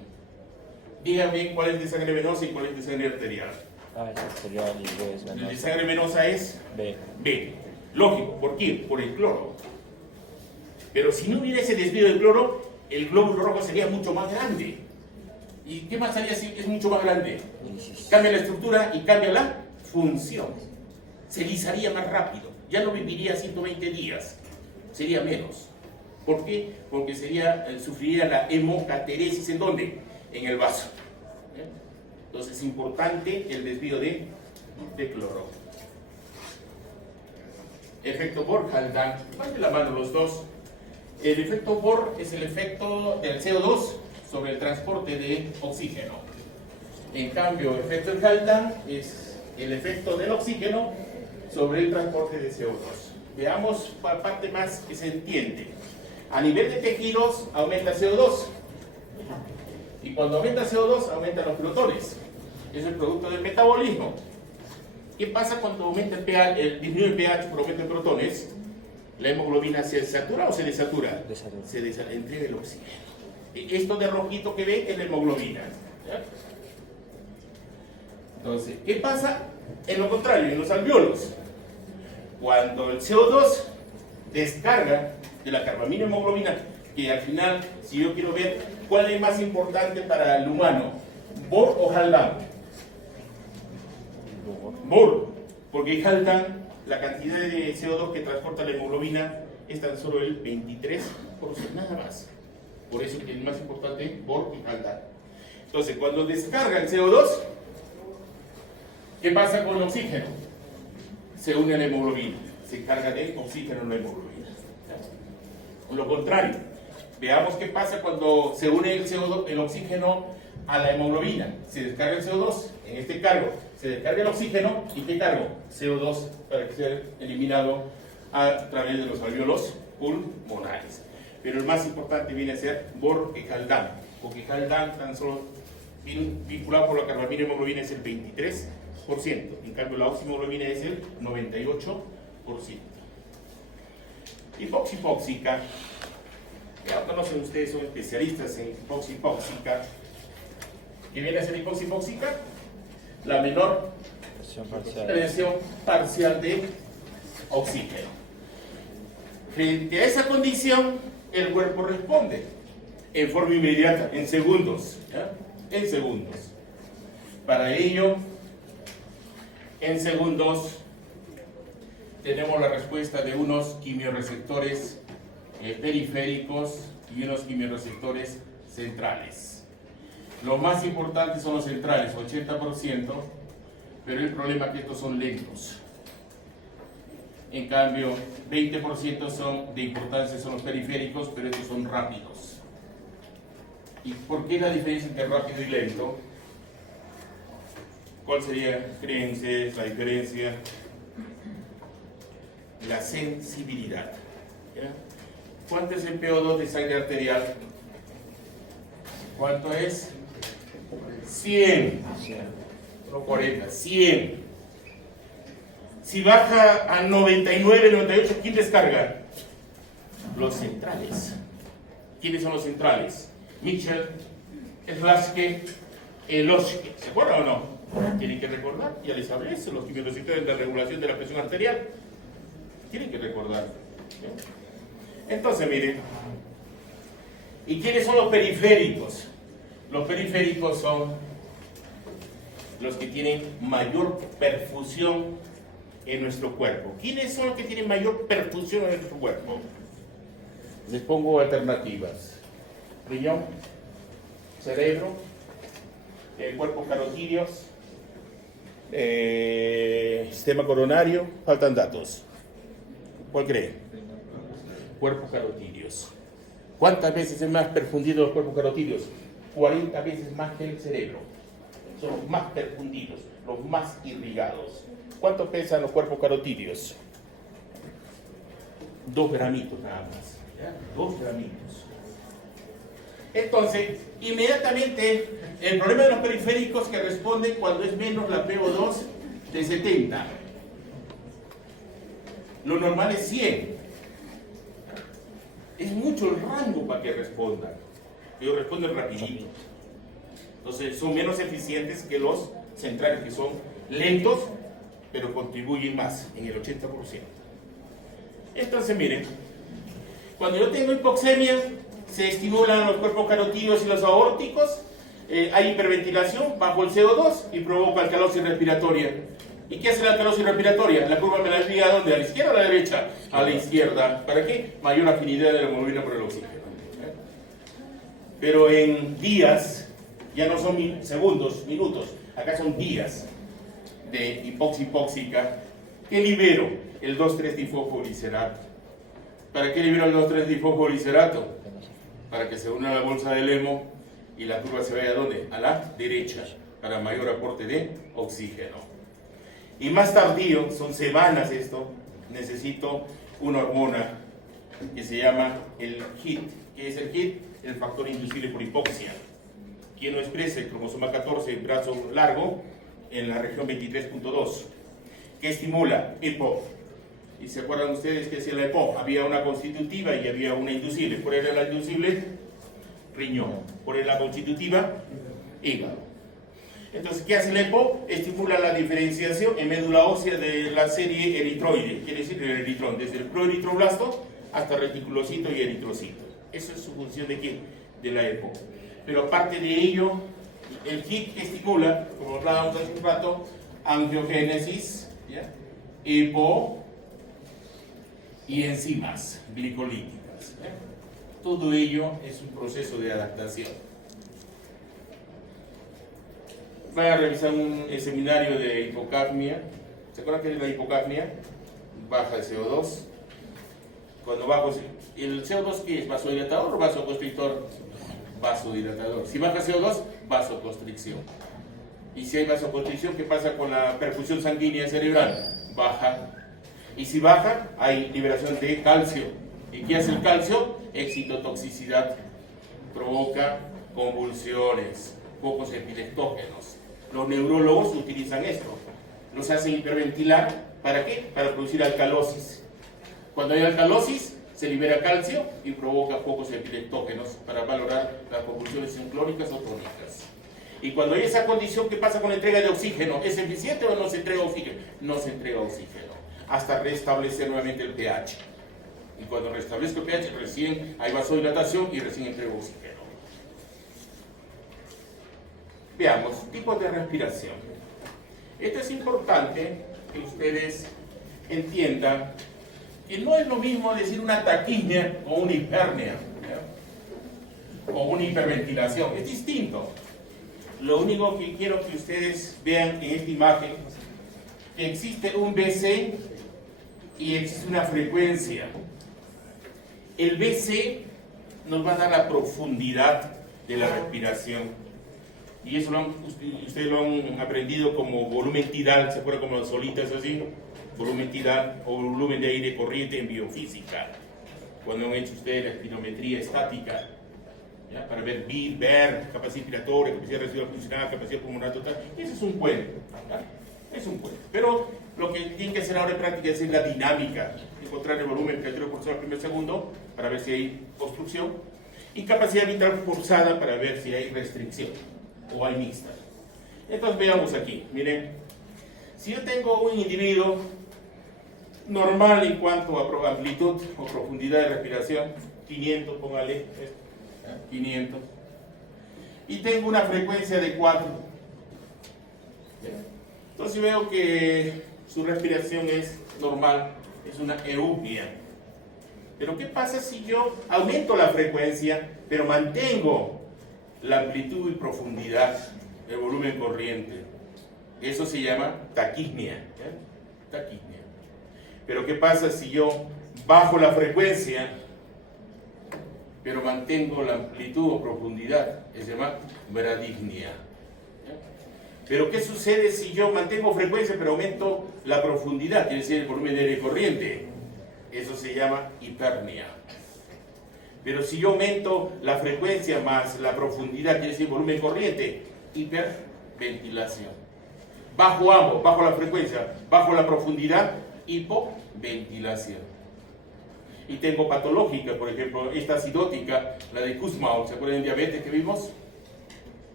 Díganme cuál es de sangre venosa y cuál es de sangre arterial. Ah, es arterial y B es El de venosa. sangre venosa es B. B. Lógico, ¿por qué? Por el cloro. Pero si no hubiera ese desvío del cloro, el glóbulo rojo sería mucho más grande. ¿Y qué pasaría si es mucho más grande? Cambia la estructura y cambia la función. Se lisaría más rápido. Ya no viviría 120 días. Sería menos. ¿Por qué? Porque sufriría la hemocateresis. ¿En dónde? En el vaso. Entonces es importante el desvío de cloro. Efecto Bohr-Haldane. Van de la mano los dos. El efecto Bohr es el efecto del CO2 sobre el transporte de oxígeno. En cambio, el efecto Haldane es el efecto del oxígeno sobre el transporte de CO2. Veamos la parte más que se entiende. A nivel de tejidos aumenta CO2. Y cuando aumenta CO2, aumentan los protones. Es el producto del metabolismo. ¿Qué pasa cuando aumenta el pH, disminuye el pH por aumento de protones? ¿La hemoglobina se satura o se desatura? Desatura. Se entrega el oxígeno. Esto de rojito que ven es la hemoglobina. ¿Ya? Entonces, ¿qué pasa en lo contrario, en los alvéolos? Cuando el CO2 descarga de la carbaminohemoglobina, que al final, si yo quiero ver cuál es más importante para el humano, Bohr o Haldane. Bohr, porque Haldane, la cantidad de CO2 que transporta la hemoglobina es tan solo el 23%, nada más. Por eso que el más importante es Bohr y Haldane. Entonces, cuando descarga el CO2, ¿qué pasa con el oxígeno? Se une a la hemoglobina, se carga de oxígeno en la hemoglobina. Con lo contrario, veamos qué pasa cuando se une el CO2, el oxígeno a la hemoglobina. Se descarga el CO2, en este cargo se descarga el oxígeno, ¿y qué cargo? CO2 para que sea eliminado a través de los alvéolos pulmonares. Pero el más importante viene a ser Bohr y Haldane, porque Haldane tan solo vinculado por la carbaminohemoglobina es el 23%, en cambio la oxihemoglobina es el 98%. Hipoxipóxica, ya conocen ustedes, son especialistas en hipoxipóxica. ¿Qué viene a ser hipoxipóxica? La menor Presión parcial. presión parcial de oxígeno. Frente a esa condición, el cuerpo responde en forma inmediata, en segundos. ¿Ya? En segundos. Para ello, en segundos, tenemos la respuesta de unos quimiorreceptores periféricos y unos quimiorreceptores centrales. Los más importantes son los centrales, 80%, pero el problema es que estos son lentos. En cambio, 20% son de importancia, son los periféricos, pero estos son rápidos. ¿Y por qué la diferencia entre rápido y lento? ¿Cuál sería, creen ustedes, la diferencia? La sensibilidad. ¿Ya? ¿Cuánto es el PO2 de sangre arterial? ¿Cuánto es? 100. No 40, 100. Si baja a 99, 98, ¿quién descarga? Los centrales. ¿Quiénes son los centrales? Mitchell, Slaske, Loschke. ¿Se acuerdan o no? Tienen que recordar, ya les hablé, son los químicos de la regulación de la presión arterial. Tienen que recordar. Entonces, miren. ¿Y quiénes son los periféricos? Los periféricos son los que tienen mayor perfusión en nuestro cuerpo. ¿Quiénes son los que tienen mayor perfusión en nuestro cuerpo? Les pongo alternativas. Riñón, cerebro, cuerpos carotídeos, sistema coronario, faltan datos. ¿Cuál cree? Cuerpos carotídeos. ¿Cuántas veces es más perfundido los cuerpos carotídeos? 40 veces más que el cerebro. Son los más perfundidos, los más irrigados. ¿Cuánto pesan los cuerpos carotídeos? 2 gramitos nada más. ¿Ya? 2 gramitos. Entonces, inmediatamente, el problema de los periféricos que responde cuando es menos la PO2 de 70. Lo normal es 100. Es mucho el rango para que respondan. Ellos responden rapidito. Entonces, son menos eficientes que los centrales, que son lentos, pero contribuyen más, en el 80%. Entonces, miren, cuando yo tengo hipoxemia, se estimulan los cuerpos carotídeos y los aórticos, hay hiperventilación bajo el CO2 y provoca alcalosis respiratoria. ¿Y qué hace la alcalosis respiratoria? La curva me la envía ¿a dónde? ¿A la izquierda o a la derecha? A la izquierda. ¿Para qué? Mayor afinidad de la hemoglobina por el oxígeno. Pero en días, ya no son segundos, minutos, acá son días de hipoxia hipóxica. ¿Qué libero? El 2,3-difosfoglicerato. ¿Para qué libero el 2,3-difosfoglicerato? Para que se una a la bolsa del hemo y la curva se vaya ¿a dónde? A la derecha, para mayor aporte de oxígeno. Y más tardío, son semanas esto, necesito una hormona que se llama el HIT. ¿Qué es el HIT? El factor inducible por hipoxia. ¿Quién lo expresa? El cromosoma 14, el brazo largo, en la región 23.2. ¿Qué estimula? EPO. ¿Y se acuerdan ustedes que hacía la EPO? Había una constitutiva y había una inducible. ¿Cuál era la inducible? Riñón. ¿Cuál era la constitutiva? Hígado. Entonces, ¿qué hace la EPO? Estimula la diferenciación en médula ósea de la serie eritroide, quiere decir el eritrón, desde el proeritroblasto hasta reticulocito y eritrocito. Esa es su función de ¿qué? De la EPO. Pero aparte de ello, el HIT estimula, como hablábamos hace un rato, angiogénesis, ¿ya? EPO y enzimas glicolíticas. ¿Ya? Todo ello es un proceso de adaptación. Van a revisar un seminario de hipocapnia. ¿Se acuerdan qué es la hipocapnia? Baja el CO2. Cuando baja el CO2, ¿qué es? ¿Vasodilatador o vasoconstrictor? Vasodilatador. Si baja CO2, vasoconstricción. Y si hay vasoconstricción, ¿qué pasa con la perfusión sanguínea cerebral? Baja. Y si baja, hay liberación de calcio. ¿Y qué hace el calcio? Excitotoxicidad. Provoca convulsiones, focos epileptógenos. Los neurólogos utilizan esto. Los hacen hiperventilar. ¿Para qué? Para producir alcalosis. Cuando hay alcalosis, se libera calcio y provoca focos epileptógenos para valorar las convulsiones sincrónicas o tónicas. Y cuando hay esa condición, ¿qué pasa con la entrega de oxígeno? ¿Es eficiente o no se entrega oxígeno? No se entrega oxígeno, hasta restablecer nuevamente el pH. Y cuando restablezco el pH, recién hay vasodilatación y recién entrego oxígeno. Veamos, tipos de respiración. Esto es importante que ustedes entiendan que no es lo mismo decir una taquimia o una hipernia, ¿ya? O una hiperventilación, es distinto. Lo único que quiero que ustedes vean en esta imagen, que existe un BC y existe una frecuencia. El BC nos va a dar la profundidad de la respiración. Y eso ustedes lo han aprendido como volumen tidal, ¿se acuerdan como las solitas así? Volumen tidal o volumen de aire corriente en biofísica. Cuando han hecho ustedes la espirometría estática. ¿ya? Para ver capacidad inspiratoria, capacidad residual funcional, capacidad pulmonar total. Ese es un puente. ¿Ya? Es un puente. Pero lo que tienen que hacer ahora en práctica es la dinámica, encontrar el volumen respiratorio forzado al primer segundo para ver si hay obstrucción y capacidad vital forzada para ver si hay restricción o hay mixta. Entonces veamos aquí, miren, si yo tengo un individuo normal en cuanto a amplitud o profundidad de respiración, 500, póngale, 500, y tengo una frecuencia de 4, entonces veo que su respiración es normal, es una eupnea. Pero ¿qué pasa si yo aumento la frecuencia, pero mantengo la amplitud y profundidad del volumen corriente? Eso se llama taquipnea. Taquipnea. Pero ¿qué pasa si yo bajo la frecuencia, pero mantengo la amplitud o profundidad? Se llama bradypnea. Pero ¿qué sucede si yo mantengo frecuencia, pero aumento la profundidad? Quiere decir el volumen de aire corriente. Eso se llama hiperpnea. Pero si yo aumento la frecuencia más la profundidad, quiere decir volumen corriente, hiperventilación. Bajo ambos, bajo la frecuencia, bajo la profundidad, hipoventilación. Y tengo patológica, por ejemplo, esta acidótica, la de Kussmaul, ¿se acuerdan de diabetes que vimos?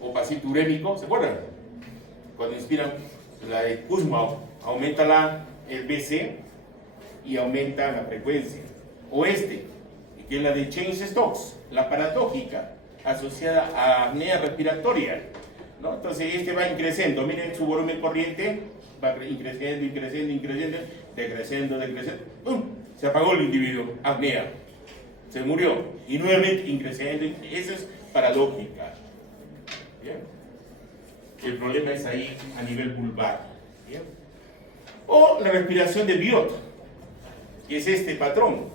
O paciente urémico, ¿se acuerdan? Cuando inspiran, la de Kussmaul, aumenta el BC y aumenta la frecuencia. O que es la de Chaynes-Stokes, la paradójica, asociada a apnea respiratoria, ¿no? Entonces va increciendo, miren su volumen corriente, va increciendo, decreciendo, ¡pum! Se apagó el individuo, apnea, se murió, y nuevamente increciendo, eso es paradójica. ¿Bien? El problema es ahí a nivel vulvar. ¿Bien? O la respiración de Biot, que es este patrón.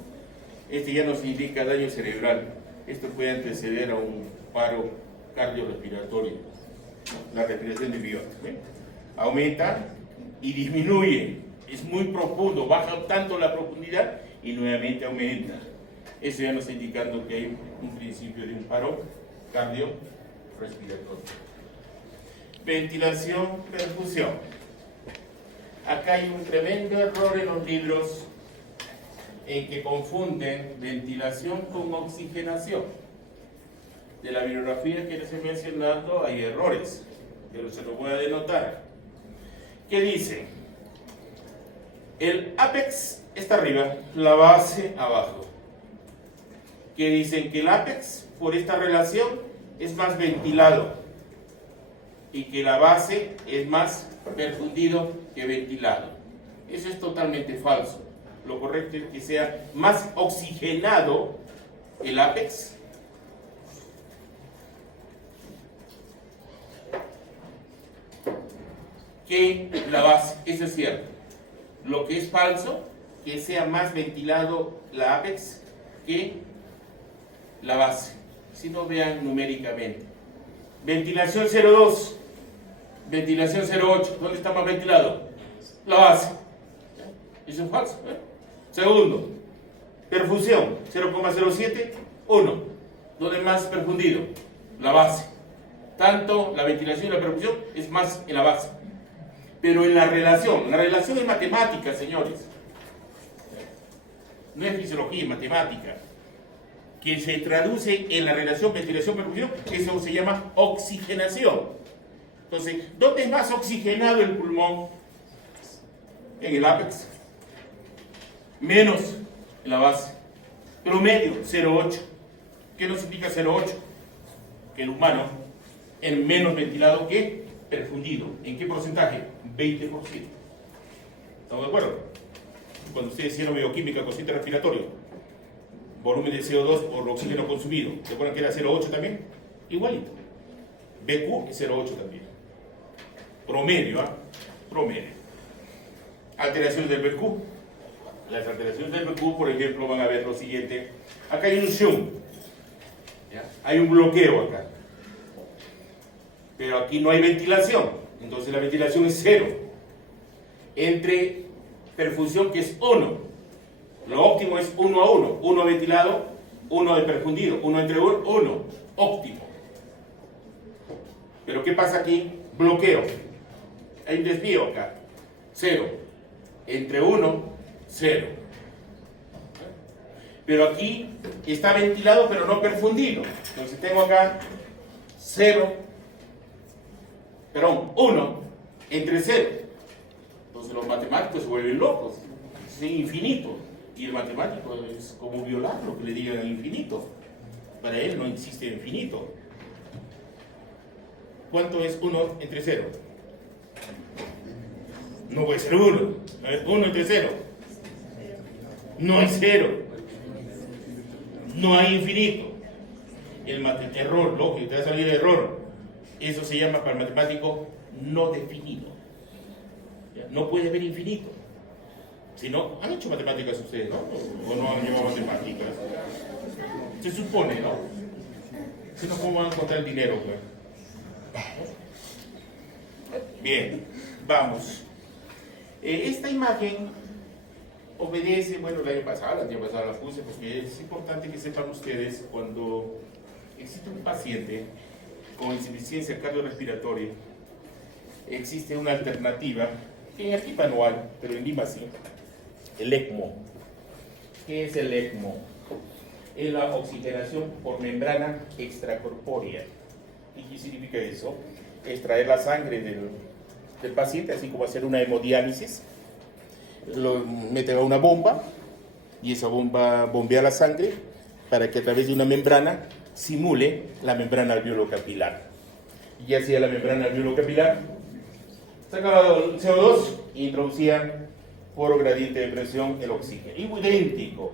Este ya nos indica daño cerebral. Esto puede anteceder a un paro cardiorrespiratorio. La respiración de Biot. Aumenta y disminuye. Es muy profundo, baja tanto la profundidad y nuevamente aumenta. Eso ya nos está indicando que hay un principio de un paro cardiorrespiratorio. Ventilación, perfusión. Acá hay un tremendo error en los libros en que confunden ventilación con oxigenación. De la bibliografía que les he mencionado hay errores, pero se los voy a denotar. ¿Qué dice? El apex está arriba, la base abajo. Que dicen que el apex, por esta relación, es más ventilado y que la base es más perfundido que ventilado. Eso es totalmente falso. Lo correcto es que sea más oxigenado el apex que la base. Eso es cierto. Lo que es falso, que sea más ventilado la apex que la base. Si no, vean numéricamente. Ventilación 0,2, ventilación 0,8. ¿Dónde está más ventilado? La base. Eso es falso. Segundo, perfusión 0,07, 1. ¿Dónde es más perfundido? La base. Tanto la ventilación y la perfusión es más en la base. Pero en la relación es matemática, señores. No es fisiología, es matemática. Que se traduce en la relación ventilación-perfusión, eso se llama oxigenación. Entonces, ¿dónde es más oxigenado el pulmón? En el ápex. Menos en la base. Promedio, 0,8. ¿Qué nos indica 0,8? Que el humano es menos ventilado que perfundido. ¿En qué porcentaje? 20%. ¿Estamos de acuerdo? Cuando ustedes hicieron bioquímica consciente respiratorio, volumen de CO2 por oxígeno consumido, ¿se acuerdan que era 0,8 también? Igualito. BQ es 0,8 también. Promedio, ¿ah? Promedio. Alteraciones del BQ. Las alteraciones del BQ, por ejemplo, van a ver lo siguiente. Acá hay un shum. ¿Ya? Hay un bloqueo acá. Pero aquí no hay ventilación. Entonces la ventilación es 0. Entre perfusión, que es 1. Lo óptimo es 1 a 1. 1 ventilado, 1 de perfundido. 1 entre 1, 1. óptimo. Pero ¿qué pasa aquí? Bloqueo. Hay un desvío acá. 0. Entre 1, 0. Pero aquí está ventilado pero no perfundido. Entonces tengo acá 1 entre 0. Entonces los matemáticos se vuelven locos. Es infinito. Y el matemático es como violar lo que le digan infinito. Para él no existe infinito. ¿Cuánto es 1 entre 0? No puede ser 1. 1 entre 0. No hay 0. No hay infinito. Error, lógico, te va a salir error. Eso se llama para el matemático no definido. No puede haber infinito. Si no, ¿han hecho matemáticas ustedes, no? ¿O no han llevado matemáticas? Se supone, ¿no? Si no, ¿cómo van a encontrar el dinero, pues? Bien, vamos. Esta imagen obedece, bueno, el año pasado la puse porque es importante que sepan ustedes cuando existe un paciente con insuficiencia cardiorrespiratoria, existe una alternativa, que aquí no hay, pero en Lima sí, el ECMO. ¿Qué es el ECMO? Es la oxigenación por membrana extracorpórea. ¿Y qué significa eso? Extraer la sangre del paciente, así como hacer una hemodiálisis. Lo meten a una bomba y esa bomba bombea la sangre para que a través de una membrana simule la membrana alveolo-capilar. Y hacía la membrana alveolo-capilar, sacaba el CO2 e introducía por gradiente de presión el oxígeno. Idéntico.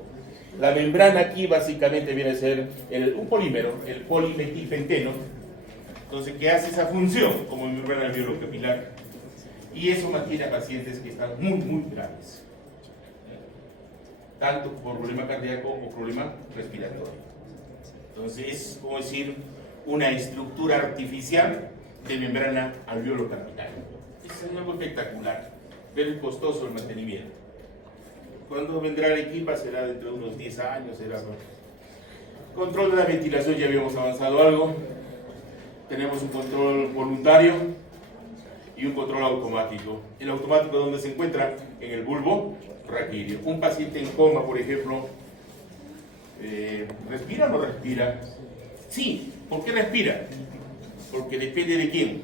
La membrana aquí básicamente viene a ser un polímero, el polimetilpenteno. Entonces, ¿qué hace esa función como membrana alveolo-capilar? Y eso mantiene a pacientes que están muy, muy graves, tanto por problema cardíaco o problema respiratorio. Entonces, es como decir una estructura artificial de membrana alveolo-capilar. Es algo espectacular, pero es costoso el mantenimiento. ¿Cuándo vendrá el equipo? Será dentro de unos 10 años. Será. Control de la ventilación, ya habíamos avanzado algo. Tenemos un control voluntario y un control automático. El automático, ¿dónde se encuentra? En el bulbo raquídeo. Un paciente en coma, por ejemplo, ¿respira o no respira? Sí. ¿Por qué respira? Porque depende de quién.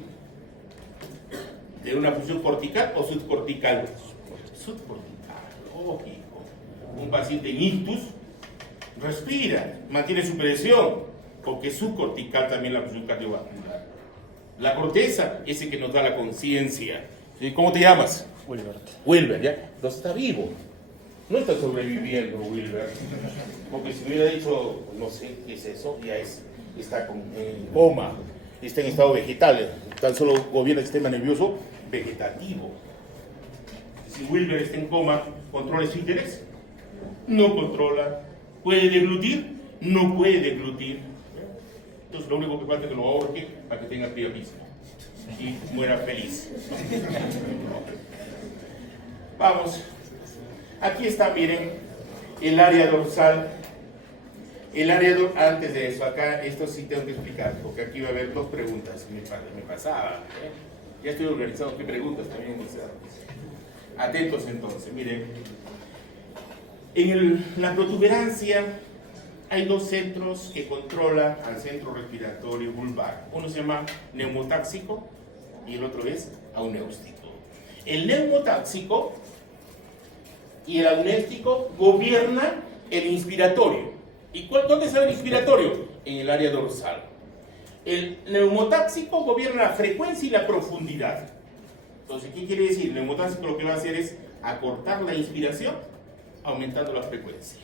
¿De una función cortical o subcortical? Subcortical, lógico. Un paciente en ictus respira, mantiene su presión, porque es subcortical también la función cardiovascular. La corteza es el que nos da la conciencia. ¿Cómo te llamas? Wilber, ¿ya? Entonces está vivo. No está sobreviviendo, Wilber. Porque si hubiera dicho, no sé qué es eso, ya está en coma, está en estado vegetal. Tan solo gobierna el sistema nervioso vegetativo. Si Wilber está en coma, ¿controla esfínteres? No controla. ¿Puede deglutir? No puede deglutir. Entonces lo único que falta es que lo ahorque para que tenga priapismo y muera feliz. Vamos. Aquí está, miren, el área dorsal. Antes de eso, acá, esto sí tengo que explicar, porque aquí va a haber dos preguntas. Me pasaba. Ya estoy organizando qué preguntas también. Atentos entonces, miren. En la protuberancia hay dos centros que controlan al centro respiratorio vulvar. Uno se llama neumotáxico y el otro es aunéustico. El neumotáxico y el aunéustico gobiernan el inspiratorio. ¿Y dónde está el inspiratorio? En el área dorsal. El neumotáxico gobierna la frecuencia y la profundidad. Entonces, ¿qué quiere decir? El neumotáxico lo que va a hacer es acortar la inspiración, aumentando la frecuencia.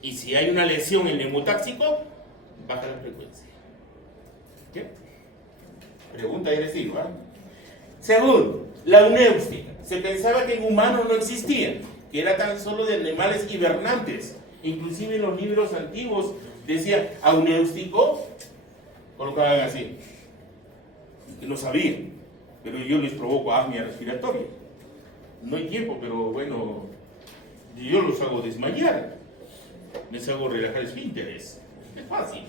Y si hay una lesión en el neumotáxico, baja la frecuencia. ¿Qué? Pregunta de decir, ¿verdad? Según la aunéustica, se pensaba que en humanos no existía, que era tan solo de animales hibernantes. Inclusive en los libros antiguos decía aunéustico, colocaban así, que no sabían, pero yo les provoco apnea respiratoria. No hay tiempo, pero bueno, yo los hago desmayar, les hago relajar esfínteres, es fácil.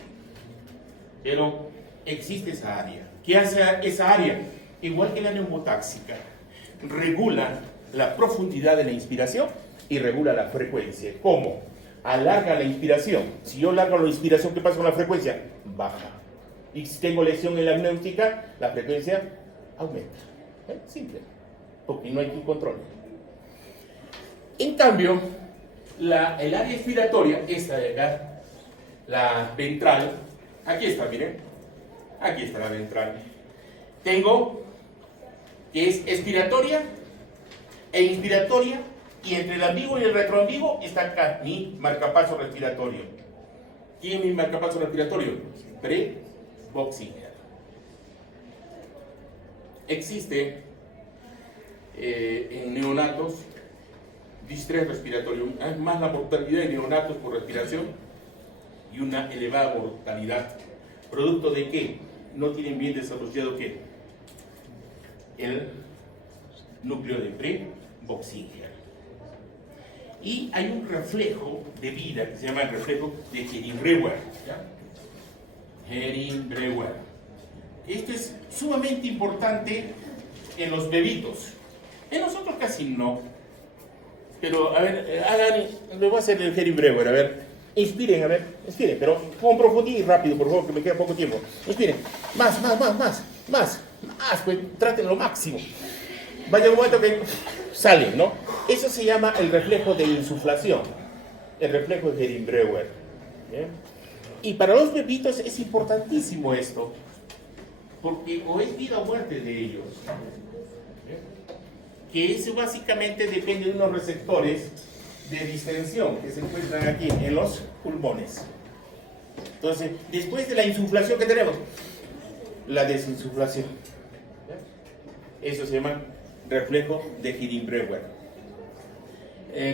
Pero existe esa área. ¿Qué hace esa área? Igual que la neumotáxica, regula la profundidad de la inspiración y regula la frecuencia. ¿Cómo? Alarga la inspiración. Si yo alargo la inspiración, ¿qué pasa con la frecuencia? Baja. Y si tengo lesión en la amniótica, la frecuencia aumenta. Simple. Porque no hay quien controle. En cambio, el área expiratoria, esta de acá, la ventral, aquí está, miren. Aquí está la ventral. Tengo que es expiratoria e inspiratoria, y entre el ambiguo y el retroambiguo está acá mi marcapaso respiratorio. ¿Quién es mi marcapaso respiratorio? Pre-Boxinger. Existe en neonatos distrés respiratorio, más la mortalidad de neonatos por respiración y una elevada mortalidad. ¿Producto de qué? No tienen bien desarrollado ¿qué? El núcleo de pre-Boxinger. Y hay un reflejo de vida que se llama el reflejo de Hering-Breuer. Hering-Breuer. Este es sumamente importante en los bebitos. En nosotros casi no. Pero, a ver, hagan, le voy a hacer el Hering-Breuer, a ver. Inspiren, a ver, inspiren, pero con profundidad y rápido, por favor, que me queda poco tiempo. Inspiren, más, pues traten lo máximo. Vaya un momento que salen, ¿no? Eso se llama el reflejo de insuflación, el reflejo de Hering-Breuer. Y para los bebitos es importantísimo esto, porque o es vida o muerte de ellos. Que eso básicamente depende de unos receptores de distensión que se encuentran aquí en los pulmones. Entonces, después de la insuflación que tenemos, la desinsuflación. Eso se llama reflejo de Hering-Breuer.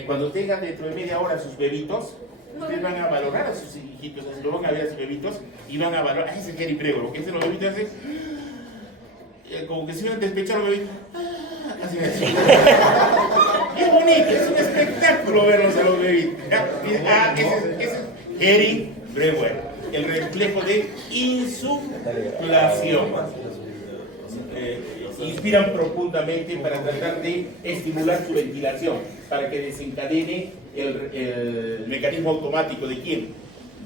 Cuando tengan dentro de media hora sus bebitos, ustedes van a valorar a sus hijitos, así lo van a ver a sus bebitos y van a valorar, ese es Hering-Breuer, porque ese los bebitos hacen como que se hubieran despechado los bebitos. Así es. Es bonito, es un espectáculo verlos a los bebitos. Ese es Hering-Breuer, el reflejo de insuflación. Inspiran profundamente para tratar de estimular su ventilación, para que desencadene el mecanismo automático de quién?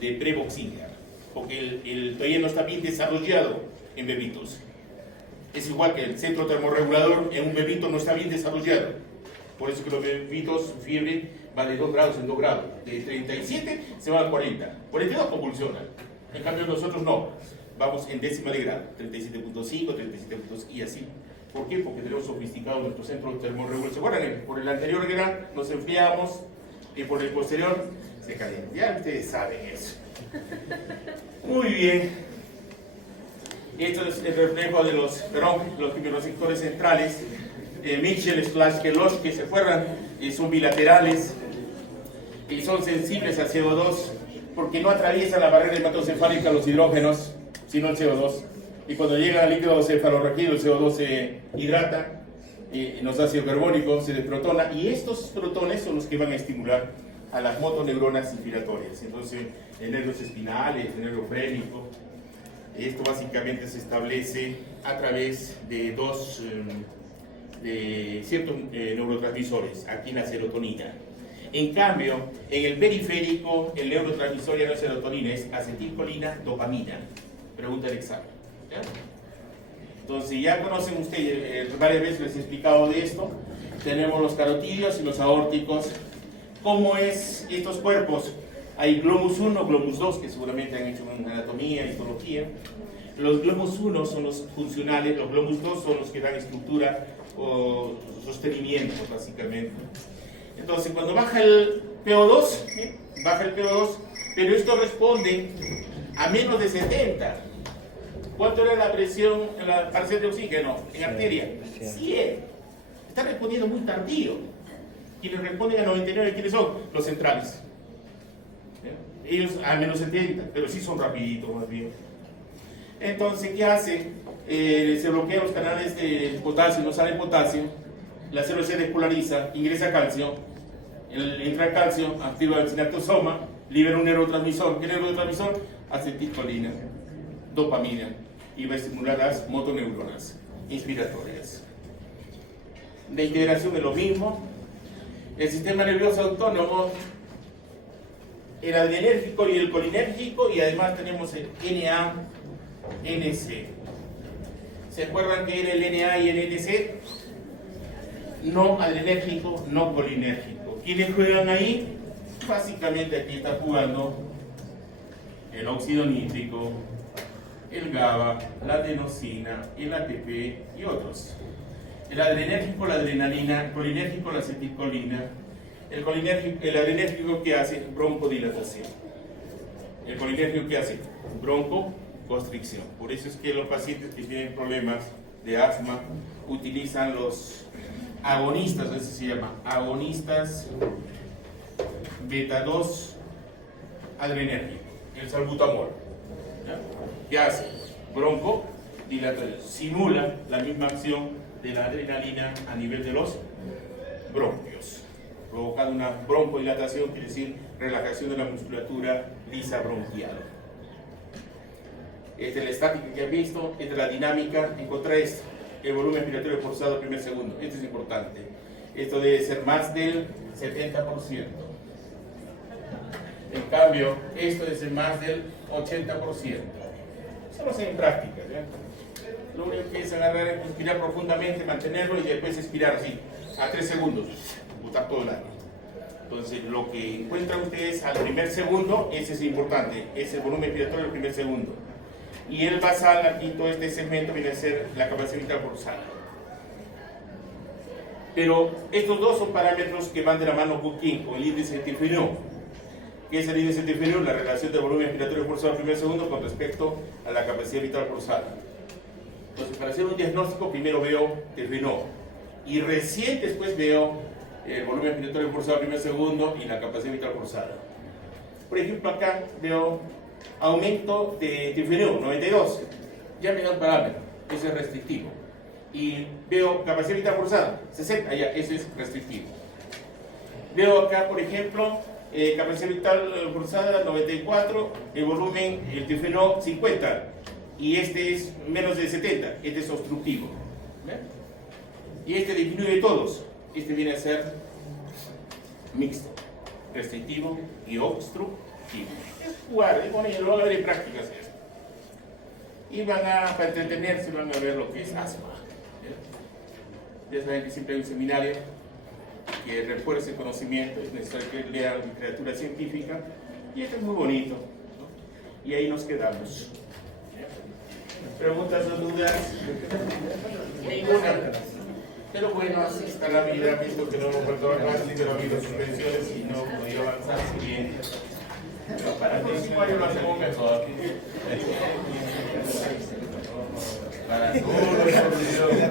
De pre-Boxinger, porque todavía no está bien desarrollado en bebitos. Es igual que el centro termorregulador en un bebito no está bien desarrollado. Por eso que los bebitos, su fiebre va de 2 grados en 2 grados. De 37 se va a 40. 42 convulsionan. En cambio nosotros no. Vamos en décima de grado. 37.5, 37.5 y así. ¿Por qué? Porque tenemos sofisticado nuestro centro termorregulador. ¿Se acuerdan? Por el anterior grado nos enfriamos y por el posterior se calienta. Ya ustedes saben eso. Muy bien. Esto es el reflejo de los quimiorreceptores centrales, Mitchell/Keloch, que se fueron y son bilaterales y son sensibles al CO2 porque no atraviesan la barrera hematocefálica los hidrógenos, sino el CO2. Y cuando llega al líquido cefalorraquídeo, el CO2 se hidrata y nos da ácido carbónico, se desprotona, y estos protones son los que van a estimular a las motoneuronas inspiratorias. Entonces, el nervios espinales, el nervio frénico. Esto básicamente se establece a través de ciertos neurotransmisores, aquí la serotonina. En cambio, en el periférico, el neurotransmisor ya no es serotonina, es acetilcolina, dopamina. Pregunta del examen. ¿Ya? Entonces, ya conocen ustedes, varias veces les he explicado de esto. Tenemos los carotídeos y los aórticos. ¿Cómo es estos cuerpos? Hay glomus 1, glomus 2, que seguramente han hecho en anatomía, histología. Los glomus 1 son los funcionales, los glomus 2 son los que dan estructura o sostenimiento, básicamente. Entonces, cuando baja el PO2, pero esto responde a menos de 70. ¿Cuánto era la presión, la parcial de oxígeno en arteria? 100. Está respondiendo muy tardío. Quienes responden a 99, ¿quiénes son? Los centrales. Ellos a menos 70, pero sí son rapiditos más bien. Entonces, ¿qué hace? Se bloquean los canales de potasio, no sale potasio, la célula se despolariza, ingresa calcio, entra calcio, activa el sinaptosoma, libera un neurotransmisor. ¿Qué neurotransmisor? Acetilcolina. dopamina y va a estimular las motoneuronas inspiratorias. La integración es lo mismo. El sistema nervioso autónomo, el adrenérgico y el colinérgico, y además tenemos el NA-NC. ¿Se acuerdan que era el NA y el NC? No adrenérgico, no colinérgico. ¿Quiénes juegan ahí? Básicamente aquí está jugando el óxido nítrico, el GABA, la adenosina, el ATP y otros. El adrenérgico, la adrenalina, el colinérgico, la acetilcolina. El adrenérgico, ¿qué hace? Broncodilatación. El colinérgico, ¿qué hace? Broncoconstricción. Por eso es que los pacientes que tienen problemas de asma utilizan los agonistas, eso se llama agonistas beta 2 adrenérgico, el salbutamol. ¿Ya? ¿Qué hace? Broncodilatación. Simula la misma acción de la adrenalina a nivel de los bronquios, provocando una broncodilatación, quiere decir relajación de la musculatura lisa bronquial. Esta es la estática que han visto, esta es la dinámica. En contra esto, el volumen respiratorio forzado primer segundo. Esto es importante. Esto debe ser más del 70%. En cambio, esto debe ser más del 80%. Eso lo hacen en práctica. Lo único que es agarrar es inspirar profundamente, mantenerlo y después expirar así, a 3 segundos, botar todo el aire. Entonces, lo que encuentran ustedes al primer segundo, ese es importante, es el volumen respiratorio del primer segundo. Y el basal, aquí todo este segmento viene a ser la capacidad vital forzada. Pero estos dos son parámetros que van de la mano con quién, con el índice de Tiffinot. ¿Qué es el índice de Tiffinot? La relación del volumen respiratorio forzado al primer segundo con respecto a la capacidad vital forzada. Entonces, para hacer un diagnóstico, primero veo Tiffinot y recién después veo el volumen respiratorio forzado al primer segundo y la capacidad vital forzada. Por ejemplo, acá veo aumento de Tiffinot, 92. Ya me da un parámetro, ese es restrictivo. Y veo capacidad vital forzada, 60, ya, ese es restrictivo. Veo acá, por ejemplo, capacidad vital forzada, 94, el volumen, el Tiffinot, 50. Y este es menos de 70, este es obstructivo. ¿Ven? Y este disminuye todos. Este viene a ser mixto, restrictivo y obstructivo. Es jugar, es ponerlo, van a ver en prácticas esto. Y para entretenerse, van a ver lo que es asma. Ya saben que siempre hay un seminario que refuerce el conocimiento, es necesario que lean literatura científica, y esto es muy bonito, ¿no? Y ahí nos quedamos. ¿Preguntas o dudas? Ninguna. Pero bueno, así está la vida, visto que no hemos vuelto a clases, pero ha habido suspensiones y no he podido avanzar siguiente. Pero para el próximo año lo hacemos mejor. Para todos los